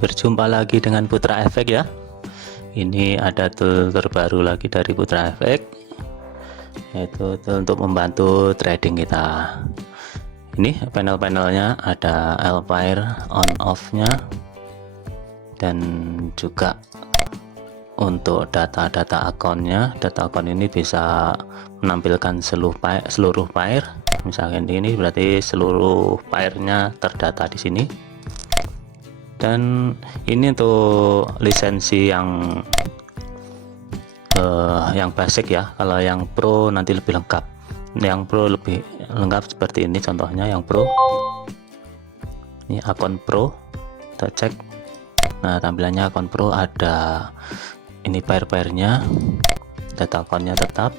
Berjumpa lagi dengan Putra Efek ya. Ini ada tool terbaru lagi dari Putra Efek, yaitu tool untuk membantu trading kita. Ini panel-panelnya ada Elpire on off nya, dan juga untuk data-data akunnya. Data akun ini bisa menampilkan seluruh pair. Misalkan ini berarti seluruh pairnya terdata di sini. Dan ini untuk lisensi yang basic ya. Kalau yang pro nanti lebih lengkap. Yang pro lebih lengkap seperti ini contohnya. Yang pro ini akun pro, kita cek. Nah, tampilannya akun pro ada ini pair-pairnya, data akunnya tetap,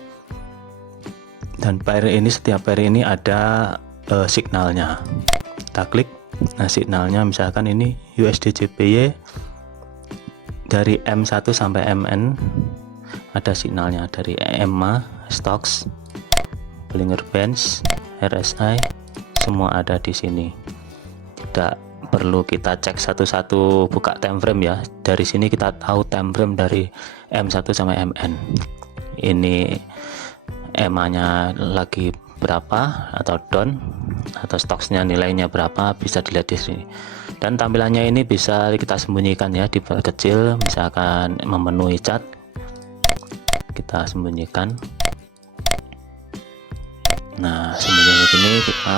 dan pair ini, setiap pair ini ada signalnya. Kita klik. Nah, signalnya misalkan ini USD JPY dari M1 sampai MN, ada signalnya dari EMA, Stocks, Bollinger Bands, RSI, semua ada di sini. Tidak perlu kita cek satu-satu buka time frame ya. Dari sini kita tahu time frame dari M1 sampai MN. Ini EMA nya lagi berapa atau down, atau stocksnya nilainya berapa, bisa dilihat di sini. Dan tampilannya ini bisa kita sembunyikan ya, diperkecil, misalkan memenuhi cat, kita sembunyikan. Nah, sembunyi begini kita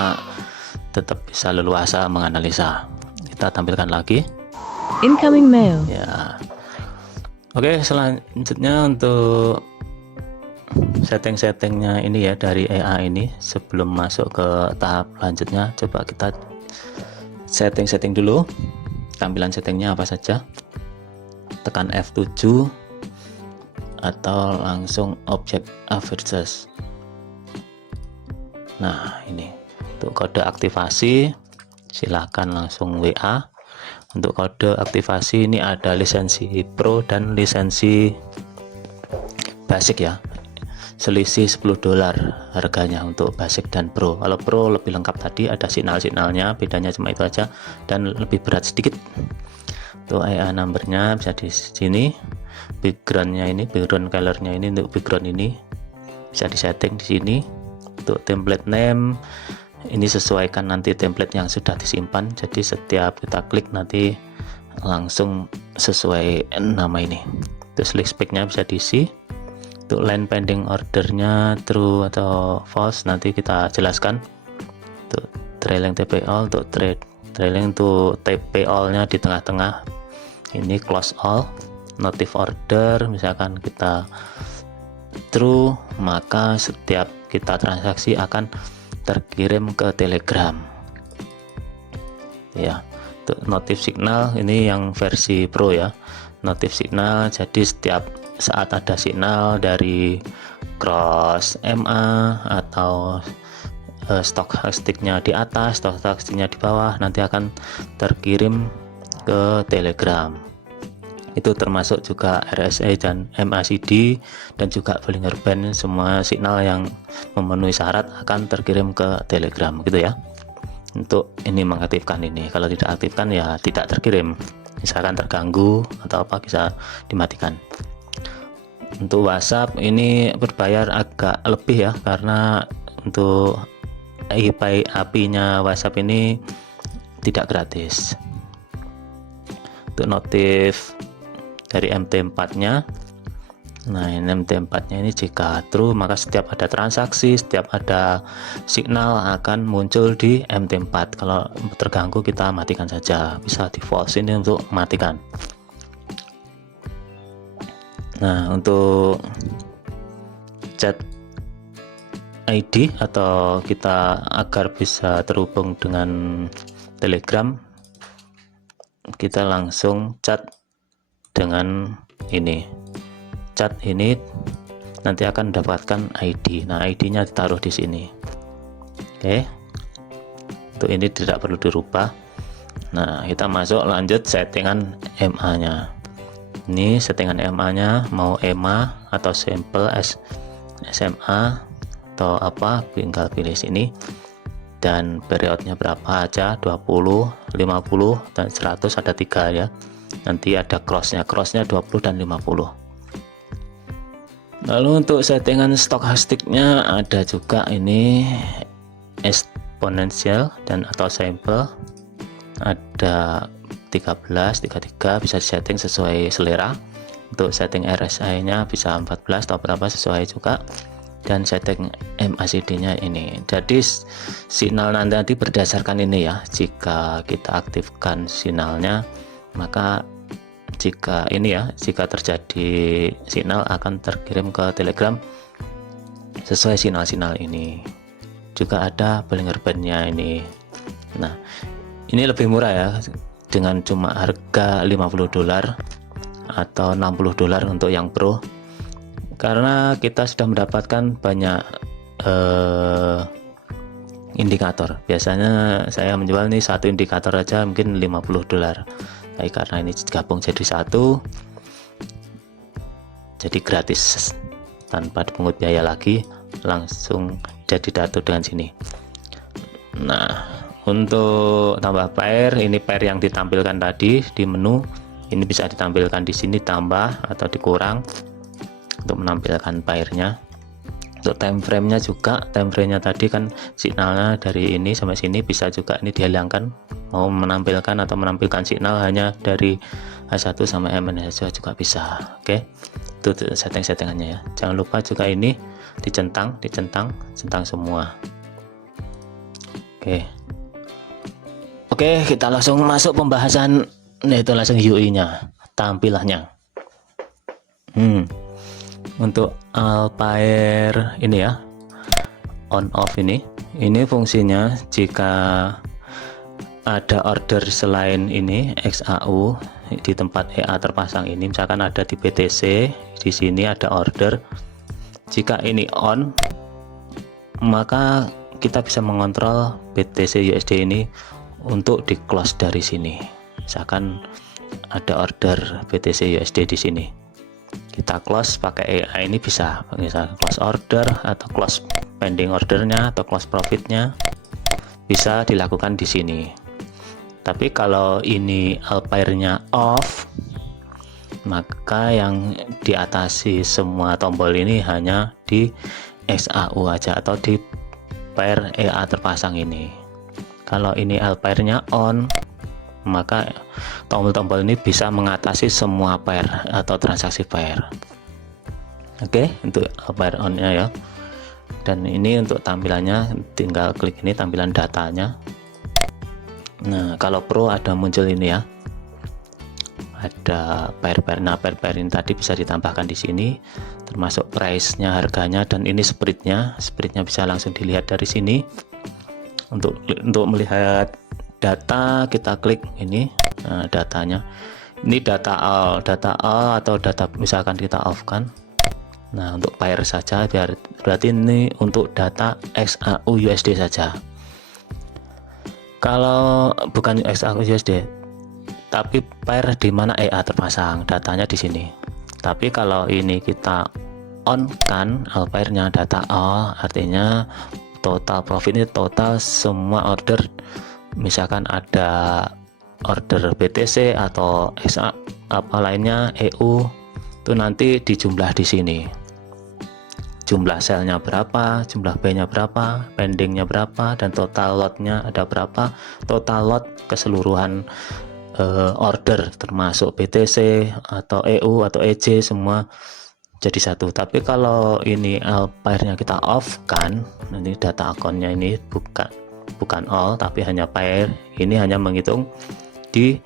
tetap bisa leluasa menganalisa. Kita tampilkan lagi incoming mail ya. Oke, selanjutnya untuk setting-settingnya ini ya, dari EA ini. Sebelum masuk ke tahap lanjutnya, coba kita setting dulu. Tampilan settingnya apa saja, tekan F7 atau langsung object averages. Nah, ini untuk kode aktivasi silahkan langsung WA. Untuk kode aktivasi ini ada lisensi pro dan lisensi basic ya. Selisih $10 harganya untuk basic dan pro. Kalau pro lebih lengkap, tadi ada signal-signalnya, bedanya cuma itu aja, dan lebih berat sedikit. Untuk EA numbernya bisa di sini. Backgroundnya ini, background colornya ini, untuk background ini bisa disetting di sini. Untuk template name ini sesuaikan nanti template yang sudah disimpan, jadi setiap kita klik nanti langsung sesuai nama ini. Terus list spec-nya bisa diisi. Untuk line pending ordernya true atau false nanti kita jelaskan. Untuk trailing TP all, untuk trailing untuk TP all nya di tengah-tengah ini close all. Notif order misalkan kita true, maka setiap kita transaksi akan terkirim ke Telegram ya. Untuk notif signal ini yang versi pro ya. Notif signal, jadi setiap saat ada signal dari cross MA atau stochastiknya di atas, stochastiknya di bawah, nanti akan terkirim ke Telegram. Itu termasuk juga RSI dan MACD dan juga Bollinger Band. Semua signal yang memenuhi syarat akan terkirim ke Telegram gitu ya. Untuk ini mengaktifkan ini, kalau tidak aktifkan ya tidak terkirim, misalkan terganggu atau apa bisa dimatikan. Untuk WhatsApp ini berbayar agak lebih ya, karena untuk API-nya WhatsApp ini tidak gratis. Untuk notif dari MT4 nya, nah ini MT4 nya ini jika true maka setiap ada transaksi, setiap ada signal akan muncul di MT4. Kalau terganggu kita matikan saja, bisa di false ini untuk matikan. Nah, untuk chat ID atau kita agar bisa terhubung dengan Telegram, kita langsung chat dengan ini. Chat ini nanti akan mendapatkan ID. Nah, ID-nya ditaruh di sini. Oke. Untuk ini tidak perlu dirubah. Nah, kita masuk lanjut settingan MA-nya. Ini settingan MA-nya, mau EMA atau simple SMA atau apa, tinggal pilih sini. Dan periodnya berapa aja, 20, 50 dan 100, ada 3 ya. nanti ada crossnya 20 dan 50. Lalu untuk settingan stokastiknya ada juga ini eksponensial dan atau sample, ada 13, 33, bisa disetting sesuai selera. Untuk setting RSI nya bisa 14 atau berapa sesuai juga, dan setting MACD nya ini. Jadi sinyal nanti berdasarkan ini ya, jika kita aktifkan sinyalnya maka jika terjadi sinyal akan terkirim ke Telegram sesuai sinyal-sinyal ini. Juga ada Bollinger Band-nya ini. Nah, ini lebih murah ya, dengan cuma harga $50 atau $60 untuk yang Pro, karena kita sudah mendapatkan banyak indikator. Biasanya saya menjual nih satu indikator aja mungkin $50. Tapi karena ini gabung jadi satu, jadi gratis tanpa dipungut biaya lagi, langsung jadi satu dengan sini. Nah, untuk tambah pair, ini pair yang ditampilkan tadi di menu ini bisa ditampilkan di sini, tambah atau dikurang untuk menampilkan pairnya. Untuk time frame-nya juga, time frame-nya tadi kan sinyalnya dari ini sampai sini, bisa juga ini dihilangkan, mau menampilkan atau menampilkan sinyal hanya dari H1 sampai MN saja juga bisa. Oke, itu setting-settingannya ya. Jangan lupa juga ini dicentang semua. Oke, kita langsung masuk pembahasan, yaitu langsung UI-nya, tampilannya. Untuk Alpair ini ya, on off ini fungsinya jika ada order selain ini XAU di tempat EA terpasang ini, misalkan ada di BTC, di sini ada order, jika ini on maka kita bisa mengontrol BTC USD ini untuk di close dari sini. Misalkan ada order BTC USD di sini, kita close pakai EA ini bisa close order atau close pending ordernya atau close profitnya bisa dilakukan di sini. Tapi kalau ini Alpair-nya off, maka yang diatasi semua tombol ini hanya di XAU aja atau di pair EA terpasang ini. Kalau ini Alpair-nya on, maka tombol-tombol ini bisa mengatasi semua pair atau transaksi pair. Oke, untuk Alpair on-nya ya. Dan ini untuk tampilannya, tinggal klik ini tampilan datanya. Nah, kalau Pro ada muncul ini ya, ada pair-pair. Nah, pair-pair ini tadi bisa ditambahkan di sini, termasuk price-nya, harganya, dan ini spread-nya bisa langsung dilihat dari sini. Untuk melihat data, kita klik ini, nah, datanya. Ini data all atau data misalkan kita off kan. Nah, untuk pair saja, berarti ini untuk data XAU USD saja. Kalau bukan XAU USD, tapi pair di mana EA terpasang, datanya di sini. Tapi kalau ini kita on kan Alpair-nya data all, artinya total profit ini total semua order, misalkan ada order BTC atau XA apa lainnya EU, itu nanti dijumlah di sini. Jumlah selnya berapa, jumlah B-nya berapa, pendingnya berapa, dan total lotnya ada berapa, total lot keseluruhan order termasuk BTC atau EU atau EJ semua jadi satu. Tapi kalau ini Alpair-nya kita off kan, nanti data akunnya ini bukan all tapi hanya pair, ini hanya menghitung di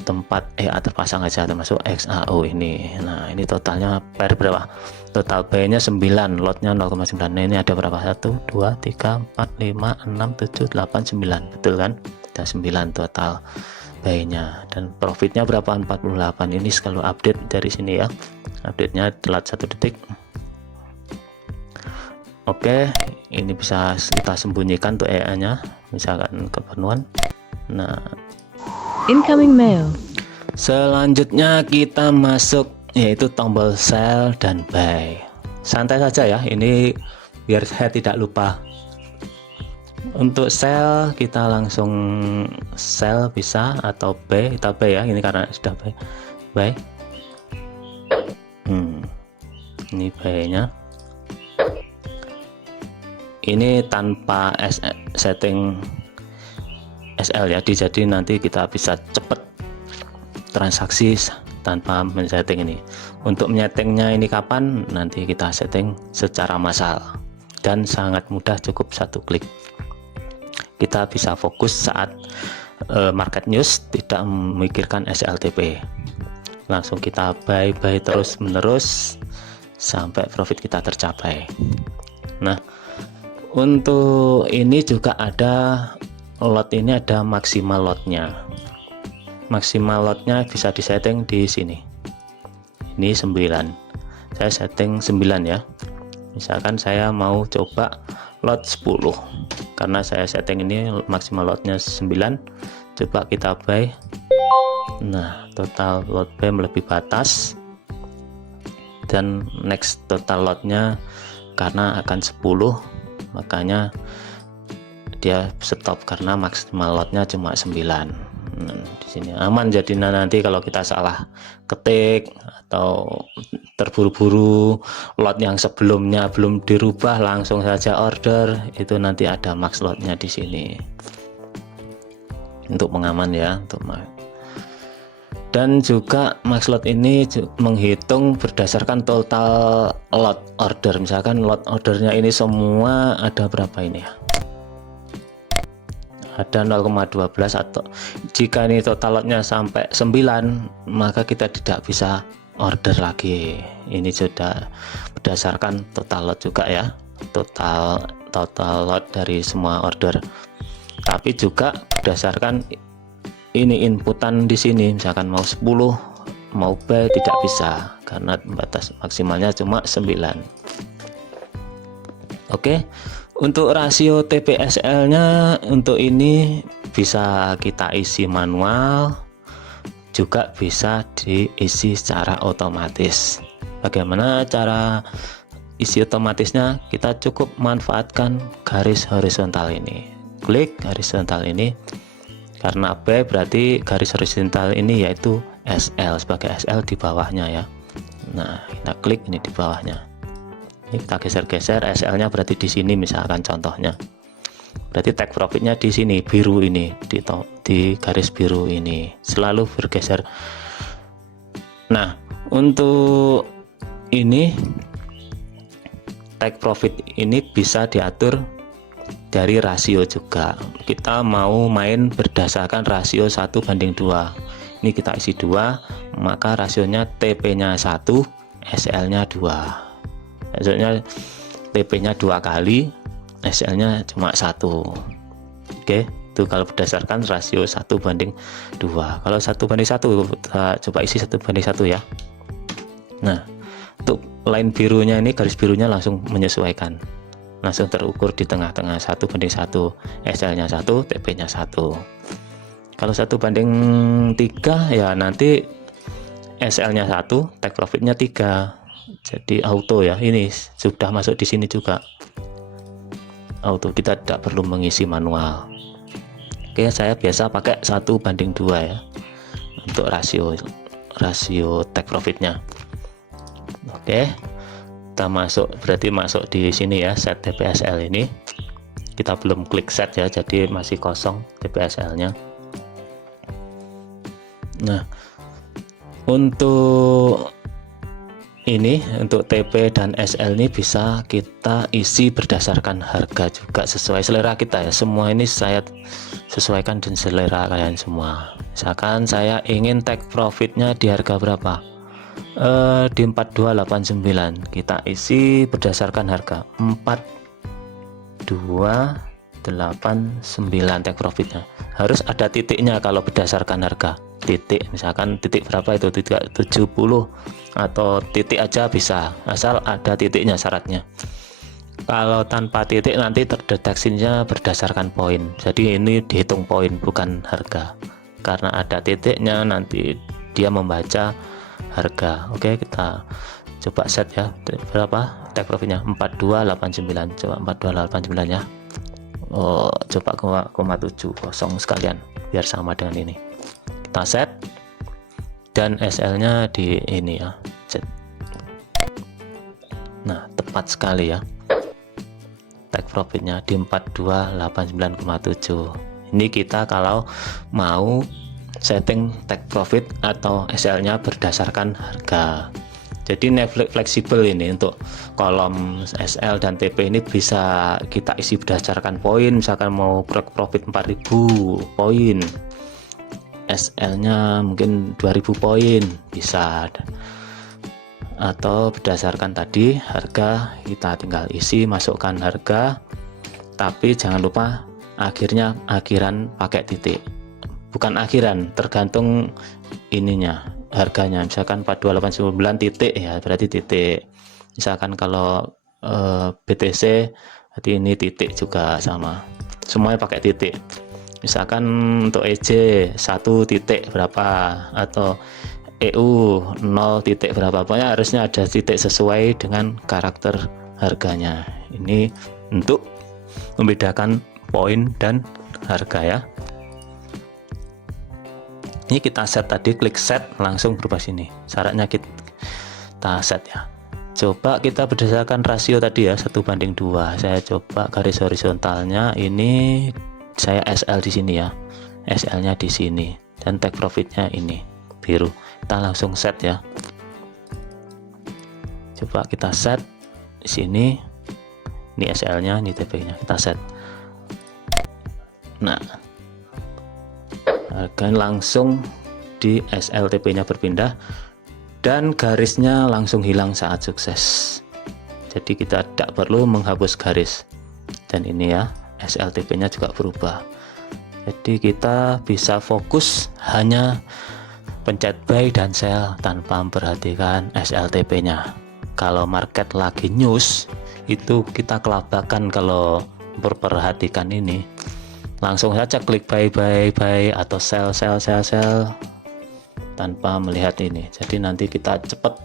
tempat EA terpasang aja termasuk XAU ini. Nah, ini totalnya pair berapa? Total B-nya 9, lotnya 0,9. Nah, ini ada berapa? 1 2 3 4 5 6 7 8 9. Betul kan? Ada 9 total buy-nya, dan profitnya berapa? 48. Ini kalau update dari sini ya, update-nya telat 1 detik. Oke, ini bisa kita sembunyikan tuh EA nya, misalkan keperluan. Nah, Incoming mail. selanjutnya kita masuk yaitu tombol sell dan buy. Santai saja ya, ini biar saya tidak lupa Untuk sell kita langsung sell bisa, atau buy, kita buy ya, ini karena sudah buy. Ini buy-nya. Ini tanpa setting SL ya, jadi nanti kita bisa cepet transaksi tanpa men-setting ini. Untuk menyetingnya ini kapan, nanti kita setting secara massal dan sangat mudah, cukup satu klik. Kita bisa fokus saat market news, tidak memikirkan SLTP, langsung kita buy terus menerus sampai profit kita tercapai. Nah, untuk ini juga ada lot, ini ada maksimal lotnya. Maksimal lotnya bisa disetting di sini. Ini 9, saya setting 9 ya. Misalkan saya mau coba lot 10, karena saya setting ini maksimal lotnya 9. Coba kita buy. Nah, total lot buy melebihi batas, dan next total lotnya karena akan 10, makanya dia stop karena maksimal lotnya cuma 9. Di sini aman, jadi nanti kalau kita salah ketik atau terburu-buru lot yang sebelumnya belum dirubah langsung saja order, itu nanti ada max lotnya di sini untuk mengaman ya, dan juga max lot ini menghitung berdasarkan total lot order. Misalkan lot ordernya ini semua ada berapa ini ya, ada 0,12, atau jika ini total lotnya sampai 9, maka kita tidak bisa order lagi. Ini sudah berdasarkan total lot juga ya, total lot dari semua order, tapi juga berdasarkan ini inputan di sini. Misalkan mau 10 mau buy tidak bisa karena batas maksimalnya cuma 9. Oke, untuk rasio TPSL nya untuk ini bisa kita isi manual, juga bisa diisi secara otomatis. Bagaimana cara isi otomatisnya? Kita cukup manfaatkan garis horizontal ini, klik horizontal ini. Karena B berarti garis horizontal ini yaitu SL, sebagai SL di bawahnya ya. Nah, kita klik ini di bawahnya. Ini kita geser-geser, SL nya berarti di sini misalkan contohnya. Berarti take profitnya di sini, biru ini, di garis biru ini, selalu bergeser. Nah, untuk ini take profit ini bisa diatur dari rasio juga. Kita mau main berdasarkan rasio 1:2. Ini kita isi 2, maka rasionya TP nya 1, SL nya 2. Maksudnya TP nya 2 kali, SL nya cuma 1. Oke, itu kalau berdasarkan rasio 1:2. Kalau 1:1, kita coba isi 1:1 ya. Nah, untuk line birunya ini, garis birunya langsung menyesuaikan, langsung terukur di tengah-tengah 1:1, SL nya 1, TP nya 1. Kalau 1:3 ya nanti SL nya 1, take profit nya 3, jadi auto ya. Ini sudah masuk di sini juga auto, kita tidak perlu mengisi manual. Oke, saya biasa pakai 1:2 ya untuk rasio take profitnya. Oke, kita masuk, berarti masuk di sini ya, set TPSL ini. Kita belum klik set ya, jadi masih kosong TPSL nya. Nah, untuk ini, untuk TP dan SL ini bisa kita isi berdasarkan harga juga, sesuai selera kita ya. Semua ini saya sesuaikan dengan selera kalian semua. Misalkan saya ingin take profitnya di harga berapa, di 4289, kita isi berdasarkan harga 4289 take profitnya. Harus ada titiknya kalau berdasarkan harga, titik, misalkan titik berapa itu, titik 70 atau titik aja bisa, asal ada titiknya syaratnya. Kalau tanpa titik nanti terdeteksinya berdasarkan poin, jadi ini dihitung poin bukan harga. Karena ada titiknya nanti dia membaca harga. Oke, kita coba set ya, berapa take profitnya, 4289. Coba 4289 ya. coba 0,7 kosong sekalian biar sama dengan ini. Kita set dan SL nya di ini ya, set. Nah tepat sekali ya, take profitnya di 4289,7. ini kita kalau mau setting take profit atau SL nya berdasarkan harga. Jadi ini fleksibel ini, untuk kolom SL dan TP ini bisa kita isi berdasarkan poin. Misalkan mau profit 4000 poin, SL nya mungkin 2000 poin bisa, atau berdasarkan tadi harga kita tinggal isi, masukkan harga, tapi jangan lupa akhiran pakai titik, bukan akhiran, tergantung ininya harganya. Misalkan 42899 titik ya, berarti titik. Misalkan kalau BTC berarti ini titik juga sama, semuanya pakai titik. Misalkan untuk EJ 1 titik berapa, atau EU 0 titik berapa, pokoknya harusnya ada titik sesuai dengan karakter harganya. Ini untuk membedakan poin dan harga ya. Ini kita set tadi, klik set langsung berubah sini. Syaratnya kita set ya. Coba kita berdasarkan rasio tadi ya, 1:2. Saya coba garis horizontalnya ini saya SL di sini ya. SL-nya di sini dan take profitnya ini biru. Kita langsung set ya. Coba kita set di sini. Ini SL-nya, ini TP-nya. Kita set. Nah, harga langsung di SLTP nya berpindah dan garisnya langsung hilang saat sukses. Jadi kita tidak perlu menghapus garis, dan ini ya SLTP nya juga berubah. Jadi kita bisa fokus hanya pencet buy dan sell tanpa memperhatikan SLTP nya. Kalau market lagi news itu kita kelabakan kalau memperhatikan ini. Langsung saja klik buy atau sell tanpa melihat ini. Jadi nanti kita cepat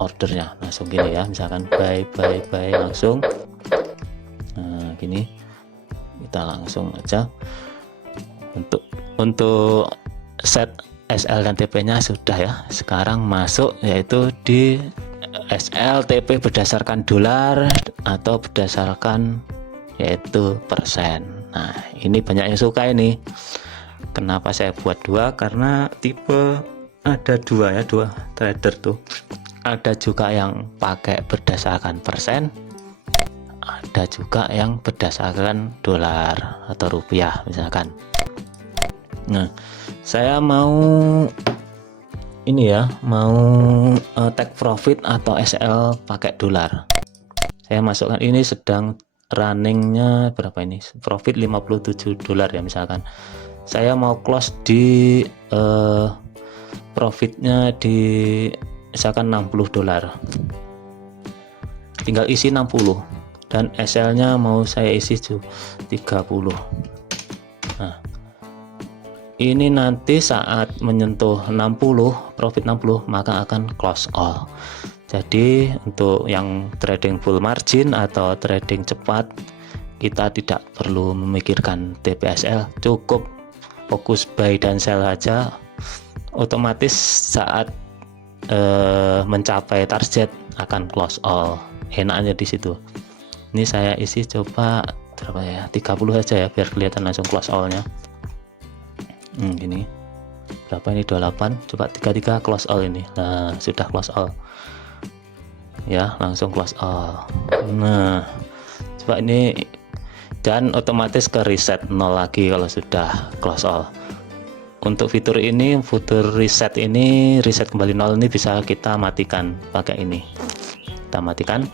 ordernya langsung gini ya, misalkan buy langsung. Nah gini kita langsung aja. Untuk set SL dan TP nya sudah ya. Sekarang masuk yaitu di SLTP berdasarkan dolar atau berdasarkan yaitu persen. Nah ini banyak yang suka ini. Kenapa saya buat dua? Karena tipe ada dua ya, dua trader tuh. Ada juga yang pakai berdasarkan persen, ada juga yang berdasarkan dolar atau rupiah misalkan. Nah saya mau ini ya, mau take profit atau SL pakai dolar. Saya masukkan ini sedang runningnya berapa ini, profit 57 dolar ya misalkan. Saya mau close di profitnya di misalkan 60 dolar, tinggal isi 60 dan SL nya mau saya isi 30. Nah ini nanti saat menyentuh 60 profit 60 maka akan close all. Jadi untuk yang trading full margin atau trading cepat, kita tidak perlu memikirkan TPSL, cukup fokus buy dan sell saja. Otomatis saat mencapai target akan close all. Enaknya di situ. Ini saya isi coba berapa ya, 30 saja ya biar kelihatan langsung close all-nya. Gini berapa ini, 28, coba 33 close all ini. Nah sudah close all ya, langsung close all. Nah coba ini, dan otomatis ke reset 0 lagi kalau sudah close all. Untuk fitur ini, fitur reset ini, reset kembali 0 ini bisa kita matikan pakai ini. Kita matikan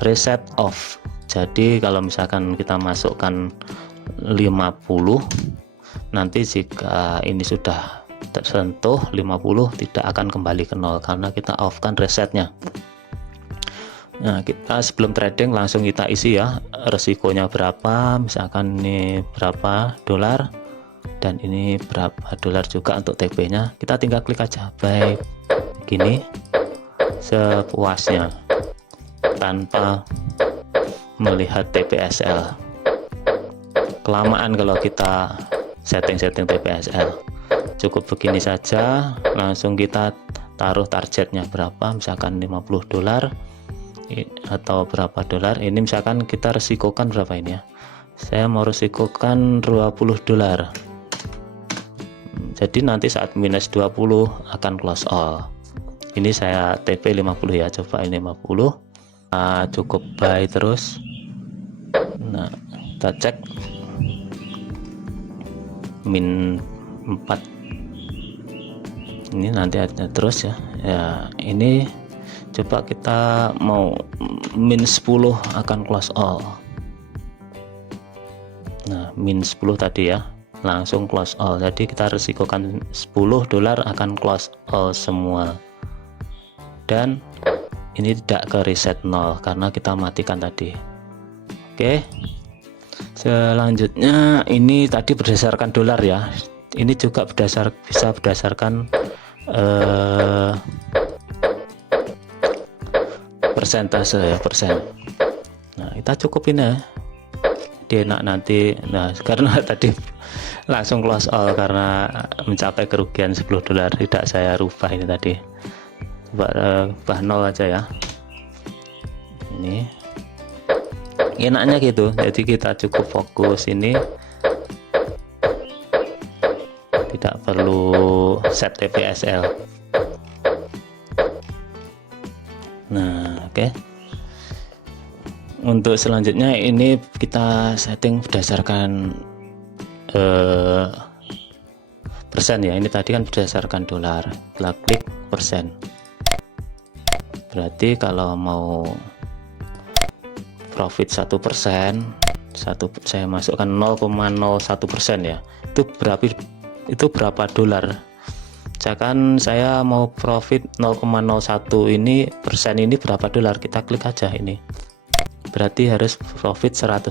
reset off. Jadi kalau misalkan kita masukkan 50, nanti jika ini sudah tersentuh 50 tidak akan kembali ke 0 karena kita off kan resetnya. Nah kita sebelum trading langsung kita isi ya, resikonya berapa, misalkan ini berapa dolar dan ini berapa dolar juga untuk TP nya. Kita tinggal klik aja buy gini sepuasnya tanpa melihat TPSL. Kelamaan kalau kita setting TPSL. Cukup begini saja, langsung kita taruh targetnya berapa, misalkan $50 atau berapa dolar. Ini misalkan kita resikokan berapa ini ya, saya mau resikokan $20. Jadi nanti saat minus 20 akan close all. Ini saya TP 50 ya, coba ini 50. Cukup buy terus. Nah, kita cek min 4. Ini nanti ada terus ya. Ya, ini coba kita mau min 10 akan close all. Nah, min 10 tadi ya, langsung close all. Jadi kita resikokan $10 akan close all semua. Dan ini tidak ke reset 0 karena kita matikan tadi. Oke. Selanjutnya ini tadi berdasarkan dolar ya. Ini juga bisa berdasarkan persentase ya, persen. Nah, kita cukupin ya. Dia enak nanti. Nah, karena tadi langsung close all karena mencapai kerugian $10, tidak saya rubah ini tadi. Coba 0 aja ya. Ini enaknya gitu. Jadi kita cukup fokus ini, tidak perlu set TPSL. Nah, oke. Untuk selanjutnya ini kita setting berdasarkan persen ya. Ini tadi kan berdasarkan dolar. Kita klik persen. Berarti kalau mau profit 1%, saya masukkan 0,01% ya. Itu berapa dolar? Misalkan saya mau profit 0,01 ini, persen ini berapa dolar? Kita klik aja ini. Berarti harus profit $100.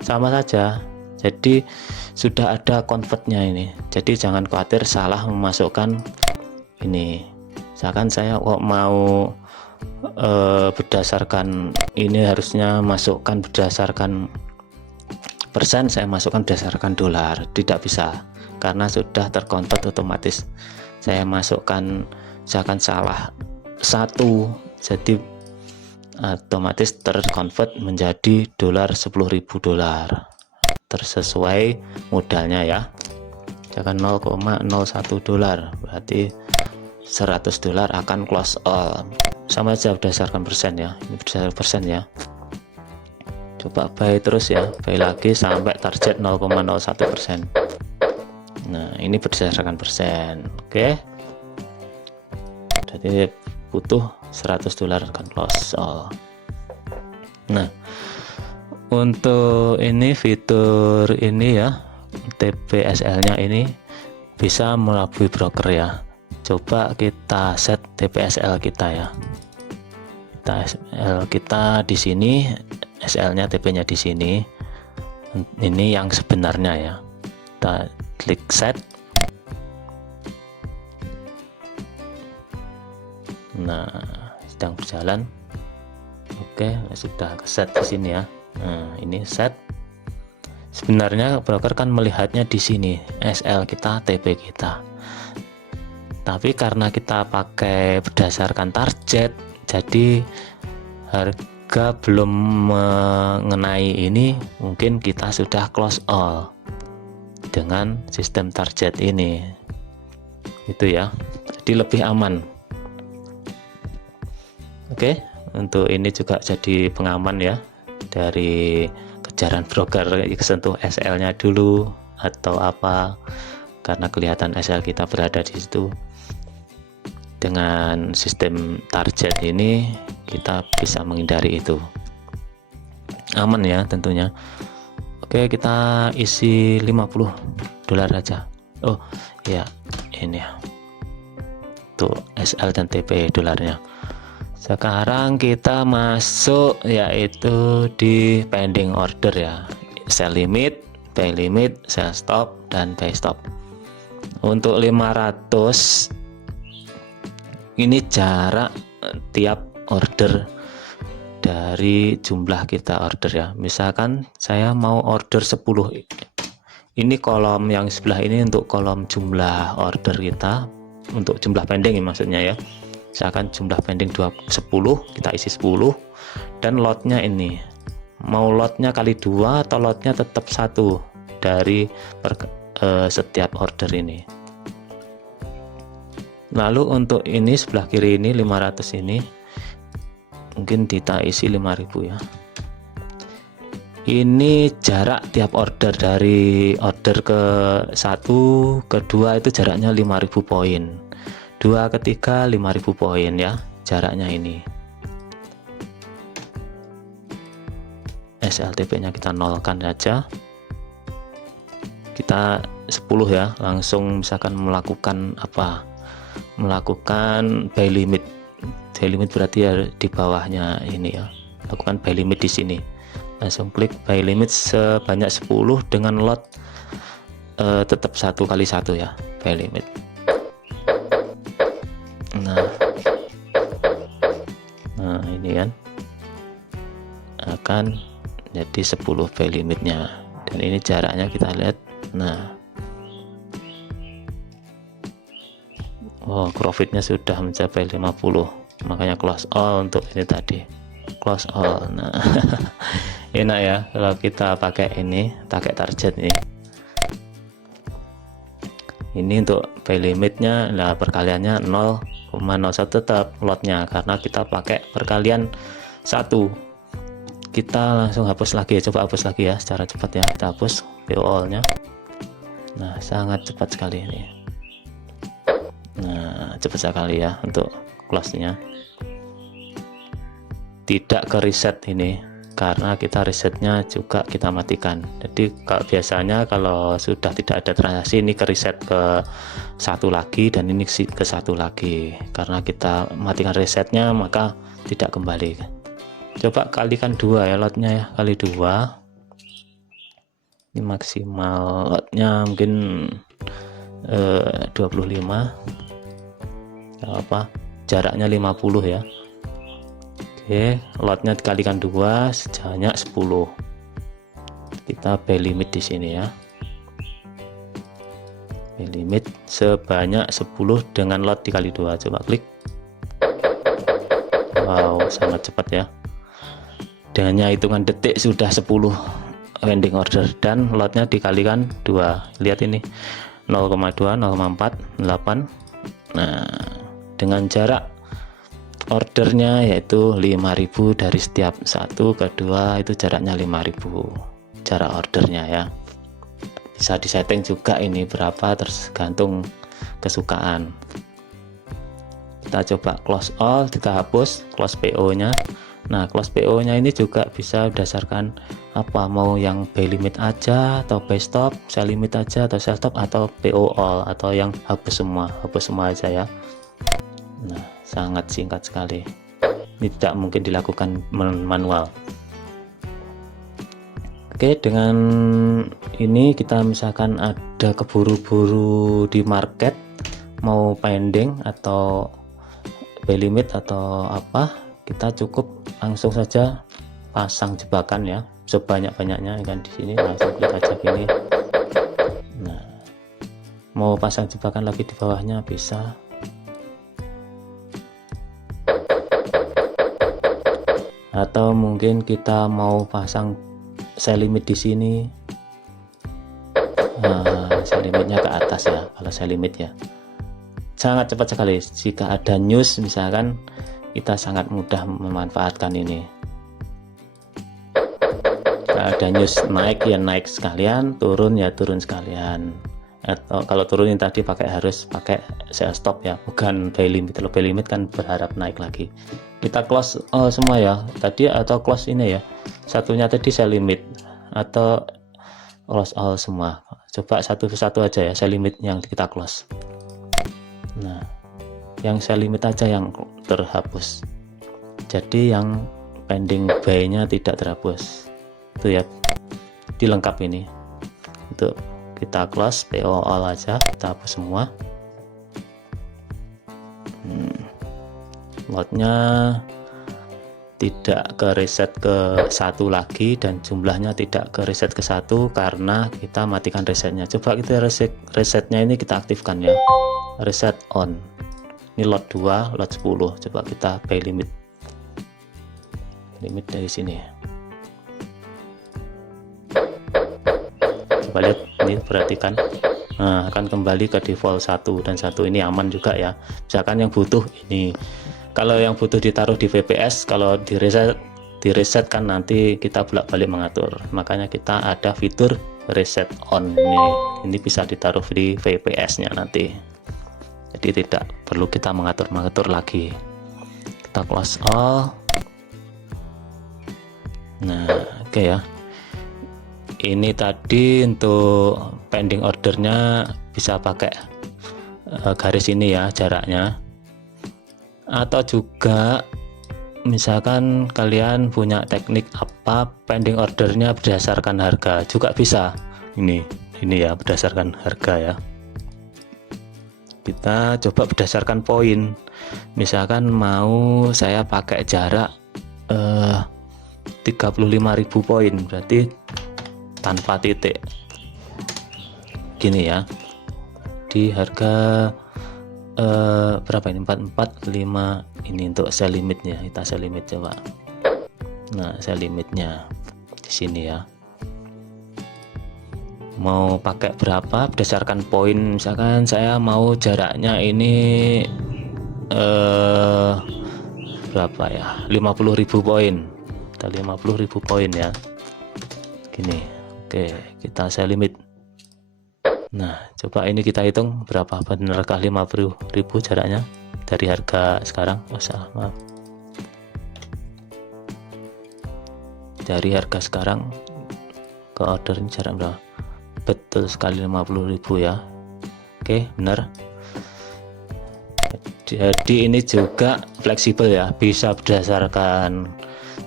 Sama saja. Jadi sudah ada convertnya ini. Jadi jangan khawatir salah memasukkan ini. Misalkan saya kok mau berdasarkan ini, harusnya masukkan berdasarkan persen, saya masukkan berdasarkan dolar. Tidak bisa karena sudah terkonvert otomatis. Saya masukkan misalkan salah 1, jadi otomatis terkonvert menjadi $10.000 tersesuai modalnya ya. Misalkan $0,01 berarti $100 akan close all. Sama aja berdasarkan persen ya, ini berdasarkan persen ya. Coba buy terus ya, buy lagi sampai target 0,01%. Nah, ini berdasarkan persen. Oke. Jadi butuh $100 akan close all. Nah, untuk ini fitur ini ya, TPSL nya ini bisa melalui broker ya. Coba kita set TPSL kita ya. TPSL kita di sini, SL-nya, TP-nya di sini. Ini yang sebenarnya ya. Kita klik set. Nah, sedang berjalan. Oke, sudah set di sini ya. Nah, ini set. Sebenarnya broker kan melihatnya di sini, SL kita, TP kita. Tapi karena kita pakai berdasarkan target, jadi harga belum mengenai ini, mungkin kita sudah close all dengan sistem target ini. Itu ya. Jadi lebih aman. Oke, untuk ini juga jadi pengaman ya dari kejaran broker, kesentuh SL-nya dulu atau apa, karena kelihatan SL kita berada di situ. Dengan sistem target ini kita bisa menghindari itu, aman ya tentunya. Oke, kita isi $50 aja. Oh ya, ini ya, tuh SL dan TP dolarnya. Sekarang kita masuk yaitu di pending order ya, sell limit, buy limit, sell stop, dan buy stop. Untuk 500 ini jarak tiap order dari jumlah kita order ya. Misalkan saya mau order 10, ini kolom yang sebelah ini untuk kolom jumlah order kita, untuk jumlah pending maksudnya ya. Misalkan jumlah pending 10, kita isi 10, dan lotnya ini mau lotnya kali 2 atau lotnya tetap 1 dari setiap order ini. Lalu untuk ini sebelah kiri ini 500 ini mungkin kita isi 5000 ya. Ini jarak tiap order, dari order ke 1 ke 2 itu jaraknya 5000 poin, 2 ke 3 5000 poin ya jaraknya ini. SLTP nya kita nolkan saja, kita 10 ya, langsung misalkan melakukan buy limit. Buy limit berarti ya di bawahnya ini ya, lakukan buy limit di sini, langsung klik buy limit sebanyak 10 dengan lot tetap 1 kali 1 ya, buy limit. Nah ini kan akan jadi 10 buy limitnya, dan ini jaraknya kita lihat. Nah, profitnya sudah mencapai 50, makanya close all untuk ini tadi, close all. Nah enak ya kalau kita pakai ini, pakai target ini untuk buy limitnya. Nah perkaliannya 0,01 tetap lotnya, karena kita pakai perkalian 1. Kita langsung hapus lagi ya, coba hapus lagi ya secara cepat ya, kita hapus PO all nya. Nah sangat cepat sekali ini. Nah cepat sekali ya untuk close nya, tidak ke reset ini karena kita resetnya juga kita matikan. Jadi kalau biasanya kalau sudah tidak ada transaksi ini ke reset ke 1 lagi, dan ini ke 1 lagi, karena kita matikan resetnya maka tidak kembali. Coba kalikan 2 ya lotnya ya, kali 2 ini maksimal lotnya mungkin 25, apa jaraknya 50 ya. Oke, lotnya dikalikan 2 sebanyak 10, kita buy limit di sini ya, buy limit sebanyak 10 dengan lot dikali 2. Coba klik. Wow sangat cepat ya, dengan hitungan detik sudah 10 pending order, dan lotnya dikalikan 2. Lihat ini 0,2, 0,4, 8. Nah dengan jarak ordernya yaitu 5000 dari setiap 1 ke 2 itu jaraknya 5000 jarak ordernya ya. Bisa disetting juga ini berapa, tergantung kesukaan. Kita coba close all, kita hapus close PO nya. Nah close PO nya ini juga bisa berdasarkan mau yang buy limit aja atau buy stop, sell limit aja atau sell stop, atau PO all, atau yang hapus semua aja ya. Nah sangat singkat sekali, tidak mungkin dilakukan manual. Oke, dengan ini kita misalkan ada keburu-buru di market, mau pending atau buy limit atau kita cukup langsung saja pasang jebakan ya, sebanyak-banyaknya kan di sini, langsung klik aja gini. Nah mau pasang jebakan lagi di bawahnya bisa. Atau mungkin kita mau pasang sell limit di sini. Sell limitnya ke atas ya kalau sell limit ya. Sangat cepat sekali. Jika ada news misalkan, kita sangat mudah memanfaatkan ini. Kalau ada news naik ya naik sekalian, turun ya turun sekalian. Atau kalau turunin tadi harus pakai sell stop ya, bukan buy limit. Kalau buy limit kan berharap naik lagi. Kita close semua ya tadi, atau close ini ya, satunya tadi sell limit atau close all semua. Coba satu-satu aja ya sell limit yang kita close. Nah yang sell limit aja yang terhapus, jadi yang pending buy nya tidak terhapus itu ya, dilengkap ini. Untuk kita close PO all aja, kita hapus semua. Lotnya tidak ke reset ke 1 lagi, dan jumlahnya tidak ke reset ke 1 karena kita matikan resetnya. Coba kita resetnya ini kita aktifkan ya, reset on. Ini lot 2, lot 10. Coba kita by limit dari sini. Coba lihat ini, perhatikan. Nah, akan kembali ke default 1 dan 1 ini aman juga ya. Misalkan yang butuh ini, kalau yang butuh ditaruh di VPS, kalau di reset kan nanti kita bolak-balik mengatur. Makanya kita ada fitur reset on ini bisa ditaruh di VPS nya nanti, jadi tidak perlu kita mengatur lagi. Kita close all. Nah, oke ya. Ini tadi untuk pending ordernya bisa pakai garis ini ya, jaraknya. Atau juga misalkan kalian punya teknik apa pending ordernya berdasarkan harga juga bisa. Ini ya, berdasarkan harga ya. Kita coba berdasarkan poin. Misalkan mau saya pakai jarak 35.000 poin, berarti tanpa titik gini ya, di harga berapa ini, 445 ini untuk sell limitnya. Kita sell limit coba. Nah, sell limitnya di sini ya, mau pakai berapa berdasarkan poin. Misalkan saya mau jaraknya ini berapa ya, 50.000 poin. Kita 50.000 poin ya, gini. Oke, kita sell limit. Nah, coba ini kita hitung berapa, benarkah 50.000 jaraknya dari harga sekarang? Oh, salah, maaf. Dari harga sekarang ke order ini jarak berapa? Betul sekali, 50.000 ya. Oke, benar. Jadi ini juga fleksibel ya, bisa berdasarkan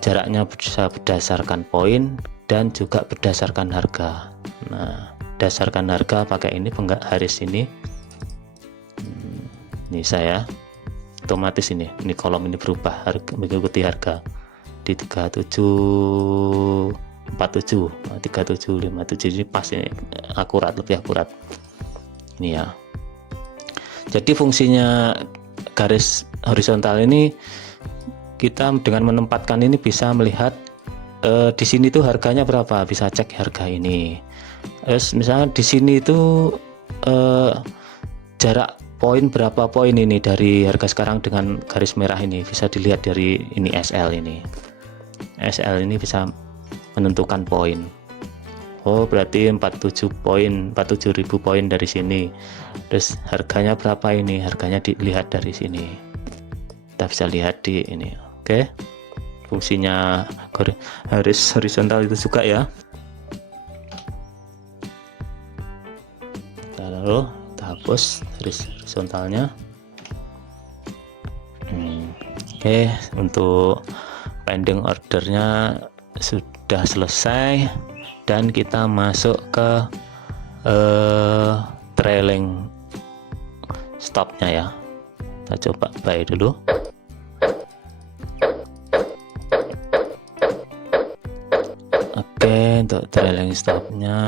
jaraknya, bisa berdasarkan poin, dan juga berdasarkan harga. Nah, berdasarkan harga pakai ini garis ini. Ini saya otomatis ini kolom ini berubah harga, mengikuti harga di 3747, 3757 ini pas, ini akurat, lebih akurat ini ya. Jadi fungsinya garis horizontal ini, kita dengan menempatkan ini bisa melihat di sini tuh harganya berapa, bisa cek harga ini. Terus misalnya di sini itu jarak poin berapa poin ini dari harga sekarang dengan garis merah ini, bisa dilihat dari ini SL ini. SL ini bisa menentukan poin. Oh, berarti 47.000 poin dari sini. Terus harganya berapa ini? Harganya dilihat dari sini. Kita bisa lihat di ini. Oke. Fungsinya garis horizontal itu juga ya. Lalu kita hapus garis horizontalnya. Oke, untuk pending ordernya sudah selesai, dan kita masuk ke trailing stopnya ya. Kita coba buy dulu. Oke, untuk trailing stopnya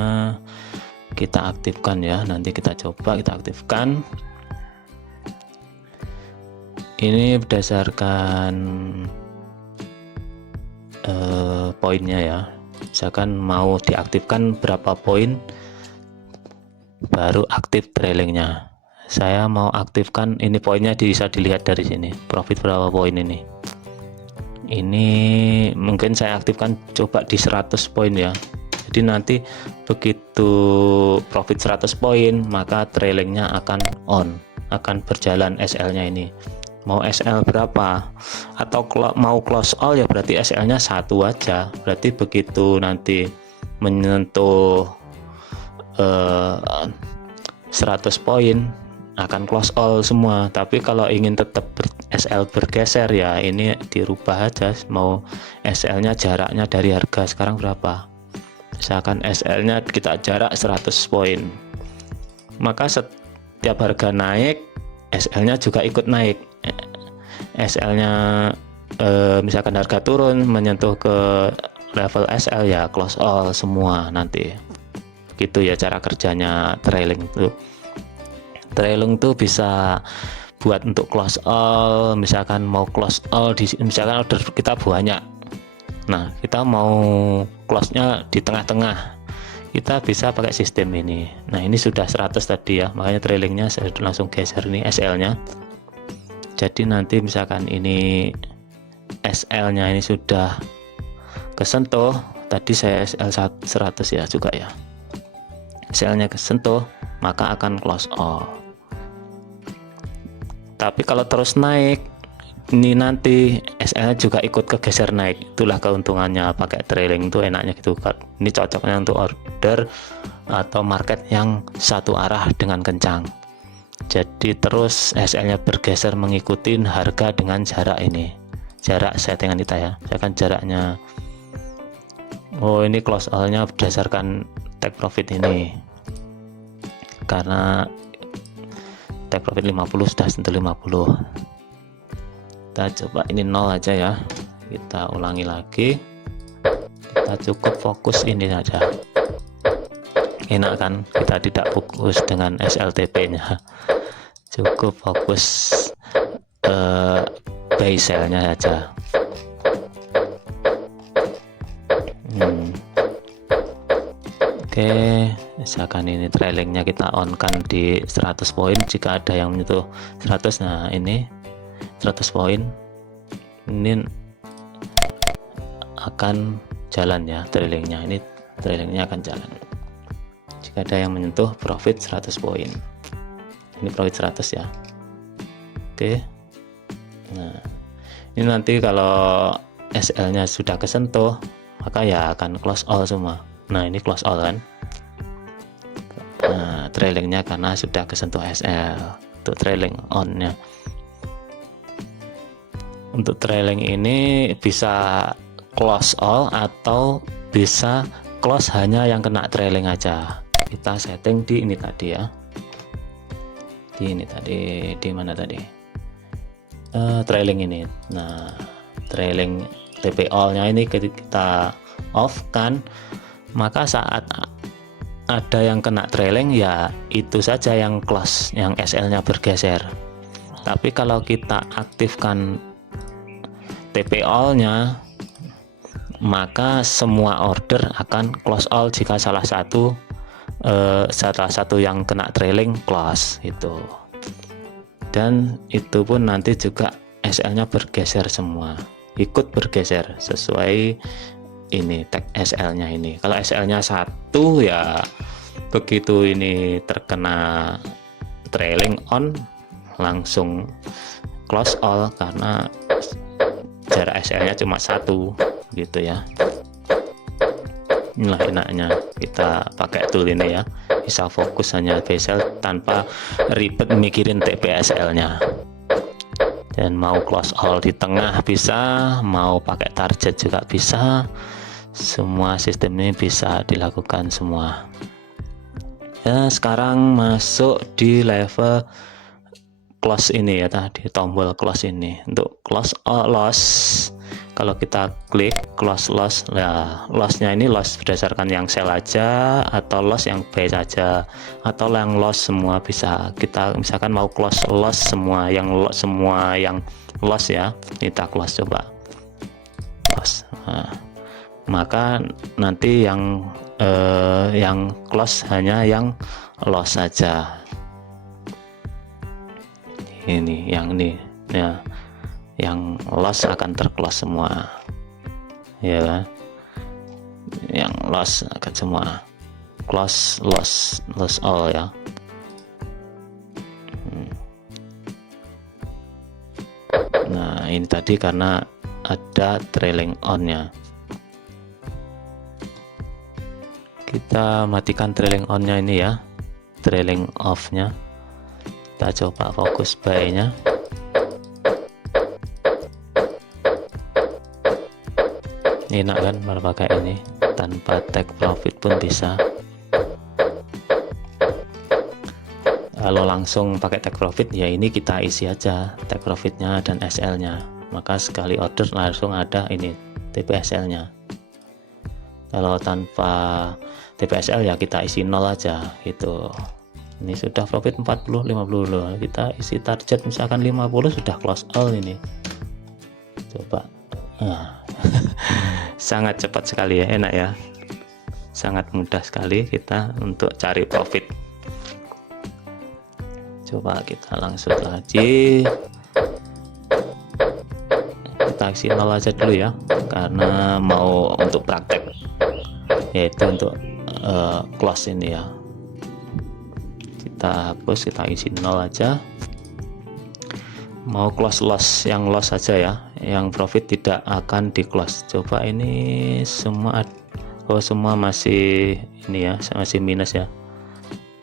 kita aktifkan ya. Nanti kita coba kita aktifkan. Ini berdasarkan poinnya ya. Misalkan mau diaktifkan berapa poin baru aktif trailingnya. Saya mau aktifkan ini poinnya, bisa dilihat dari sini profit berapa poin ini. Ini mungkin saya aktifkan coba di 100 poin ya. Jadi nanti begitu profit 100 poin, maka trailingnya akan on, akan berjalan SL nya ini. Mau SL berapa, atau mau close all ya berarti SL nya 1 aja. Berarti begitu nanti menyentuh 100 poin akan close all semua. Tapi kalau ingin tetap SL bergeser ya ini dirubah aja, mau SL nya jaraknya dari harga sekarang berapa. Misalkan SL nya kita jarak 100 poin, maka setiap harga naik SL nya juga ikut naik. SL nya misalkan harga turun menyentuh ke level SL ya close all semua nanti. Gitu ya cara kerjanya trailing tuh. Trailing tuh bisa buat untuk close all, misalkan mau close all di misalkan order kita banyak. Nah, kita mau close-nya di tengah-tengah. Kita bisa pakai sistem ini. Nah, ini sudah 100 tadi ya, makanya trailingnya saya langsung geser nih SL-nya. Jadi nanti misalkan ini SL-nya ini sudah kesentuh, tadi saya SL 100 ya juga ya. SL-nya kesentuh, maka akan close all. Tapi kalau terus naik, ini nanti SL juga ikut kegeser naik. Itulah keuntungannya pakai trailing itu enaknya gitu kan. Ini cocoknya untuk order atau market yang satu arah dengan kencang. Jadi terus SL nya bergeser mengikuti harga dengan jarak ini, jarak settingan kita ya. Misalkan jaraknya, oh ini close all nya berdasarkan take profit ini, karena take profit 50 sudah sentuh 50. Kita coba ini 0 aja ya, kita ulangi lagi, kita cukup fokus ini saja. Enak kan, kita tidak fokus dengan SLTP nya, cukup fokus buy sell nya saja. Oke, misalkan ini trailingnya kita on kan di 100 poin, jika ada yang menyentuh 100, nah ini 100 poin ini akan jalan ya trailingnya, ini trailingnya akan jalan jika ada yang menyentuh profit 100 poin. Ini profit 100 ya. Oke, nah ini nanti kalau SL nya sudah kesentuh maka ya akan close all semua. Nah ini close all kan, nah trailingnya karena sudah kesentuh SL. Untuk trailing on nya, untuk trailing ini bisa close all atau bisa close hanya yang kena trailing aja. Kita setting di ini tadi ya, di ini tadi, di mana tadi, trailing ini. Nah trailing TP all nya ini kita off kan, maka saat ada yang kena trailing ya itu saja yang close, yang SL nya bergeser. Tapi kalau kita aktifkan TP all nya, maka semua order akan close all jika salah satu yang kena trailing close itu. Dan itu pun nanti juga SL nya bergeser semua, ikut bergeser sesuai ini tag SL nya ini. Kalau SL nya 1 ya begitu ini terkena trailing on langsung close all karena jarak SL nya cuma 1 gitu ya. Inilah enaknya kita pakai tool ini ya, bisa fokus hanya sell tanpa ribet mikirin TPSL nya. Dan mau close all di tengah bisa, mau pakai target juga bisa, semua sistem ini bisa dilakukan semua ya. Sekarang masuk di level close ini ya, tadi tombol close ini. Untuk close all loss, kalau kita klik close loss, ya lossnya ini loss berdasarkan yang sell aja atau loss yang buy saja atau yang loss semua bisa. Kita misalkan mau close loss semua yang loss ya, kita close coba loss. Nah, maka nanti yang close hanya yang loss saja. Ini yang ini ya, yang loss akan terclose semua ya kan, yang loss akan semua close loss all ya. Nah ini tadi karena ada trailing on nya, kita matikan trailing on nya ini ya, trailing off nya. Kita coba fokus buy nya. Enak kan kalau pakai ini, tanpa take profit pun bisa. Kalau langsung pakai take profit ya ini kita isi aja take profitnya dan SL nya. maka sekali order langsung ada ini TPSL nya. Kalau tanpa TPSL ya kita isi 0 aja gitu. Ini sudah profit 40 50 loh, kita isi target misalkan 50 sudah close all ini. Coba sangat cepat sekali ya, enak ya, sangat mudah sekali kita untuk cari profit. Coba kita langsung lagi, kita isi 0 aja dulu ya, karena mau untuk praktek, yaitu untuk close ini ya. Kita hapus, kita isi 0 aja. Mau close loss, yang loss saja ya, yang profit tidak akan di close. Coba ini semua, semua masih ini ya, masih minus ya.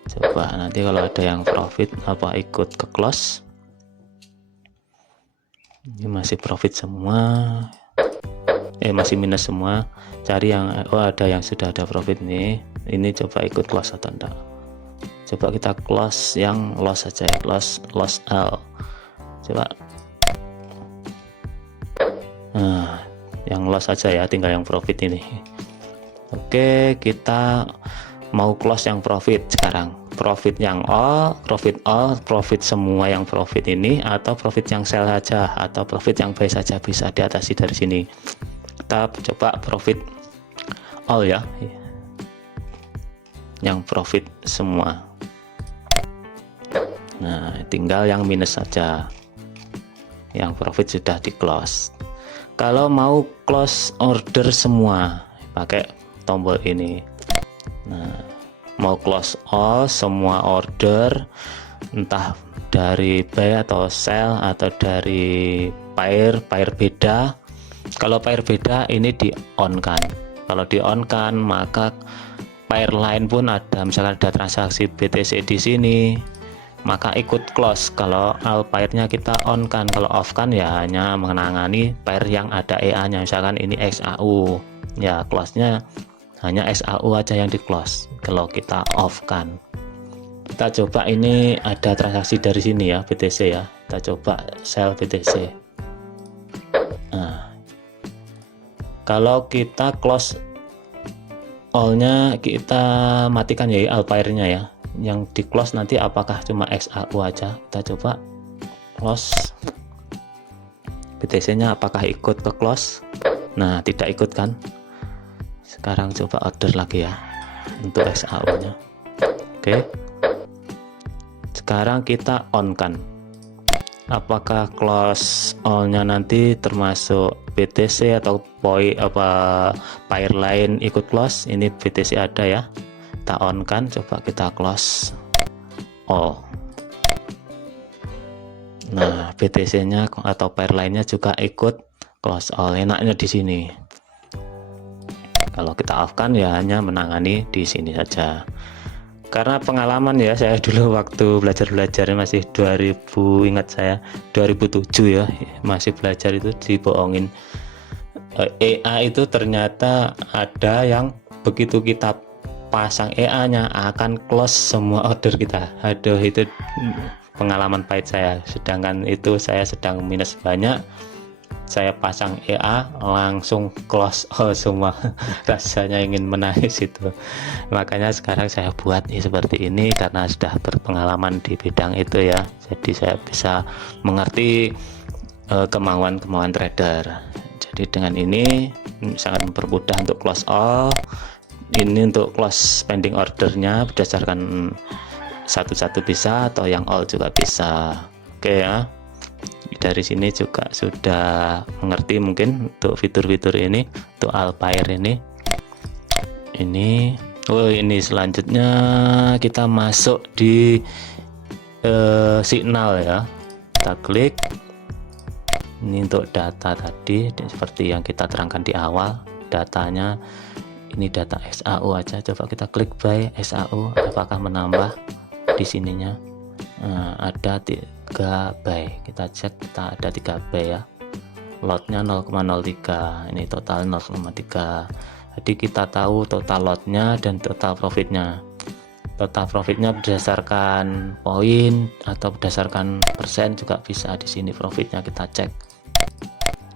Coba nanti kalau ada yang profit apa ikut ke close. Ini masih profit semua, masih minus semua. Cari yang ada yang sudah ada profit nih, ini coba ikut close atau enggak. Coba kita close yang loss saja ya, loss L. Coba yang loss saja ya, tinggal yang profit ini. Oke, kita mau close yang profit sekarang. Profit yang all, profit semua yang profit ini, atau profit yang sell saja, atau profit yang buy saja, bisa diatasi dari sini. Kita coba profit all ya, yang profit semua. Nah, tinggal yang minus saja, yang profit sudah di close. Kalau mau close order semua pakai tombol ini. Nah, mau close all semua order, entah dari buy atau sell atau dari pair beda. Kalau pair beda ini di on kan. Kalau di on kan, maka pair lain pun ada, misalkan ada transaksi BTC di sini, maka ikut close. Kalau all pairnya kita on kan, kalau off kan ya hanya menangani pair yang ada EA nya, misalkan ini XAU ya, close nya hanya XAU aja yang di close. Kalau kita off kan, kita coba ini ada transaksi dari sini ya, BTC ya, kita coba sell BTC. Nah, kalau kita close all nya, kita matikan ya all pairnya ya, yang di close nanti apakah cuma XAU aja. Kita coba close BTC nya, apakah ikut ke close. Nah, tidak ikut kan. Sekarang coba order lagi ya untuk XAU nya. Oke, sekarang kita on kan, apakah close all nya nanti termasuk BTC atau pair lain ikut close. Ini BTC ada ya, kita on kan, coba kita close all. Nah, BTC nya atau pair lainnya juga ikut close all. Enaknya di sini. Kalau kita off kan ya hanya menangani di sini saja. Karena pengalaman ya, saya dulu waktu belajar masih 2000, ingat saya 2007 ya, masih belajar itu dibohongin. EA itu ternyata ada yang begitu kita pasang EA nya akan close semua order kita. Aduh, itu pengalaman pahit saya. Sedangkan itu saya sedang minus banyak, saya pasang EA langsung close all semua. Rasanya ingin menangis itu. Makanya sekarang saya buat seperti ini karena sudah berpengalaman di bidang itu ya. Jadi saya bisa mengerti kemauan trader. Jadi dengan ini sangat mempermudah untuk close all. Ini untuk close pending ordernya berdasarkan satu-satu bisa, atau yang all juga bisa. Oke ya, dari sini juga sudah mengerti mungkin untuk fitur-fitur ini, untuk all pair ini. Ini selanjutnya kita masuk di signal ya. Kita klik ini untuk data tadi, seperti yang kita terangkan di awal. Datanya ini data XAU aja. Coba kita klik buy XAU, apakah menambah di sininya. Ada 3 buy, kita cek, kita ada 3 buy ya, lotnya 0,03, ini total 0,3. Jadi kita tahu total lotnya dan total profitnya. Total profitnya berdasarkan poin atau berdasarkan persen juga bisa. Di sini profitnya kita cek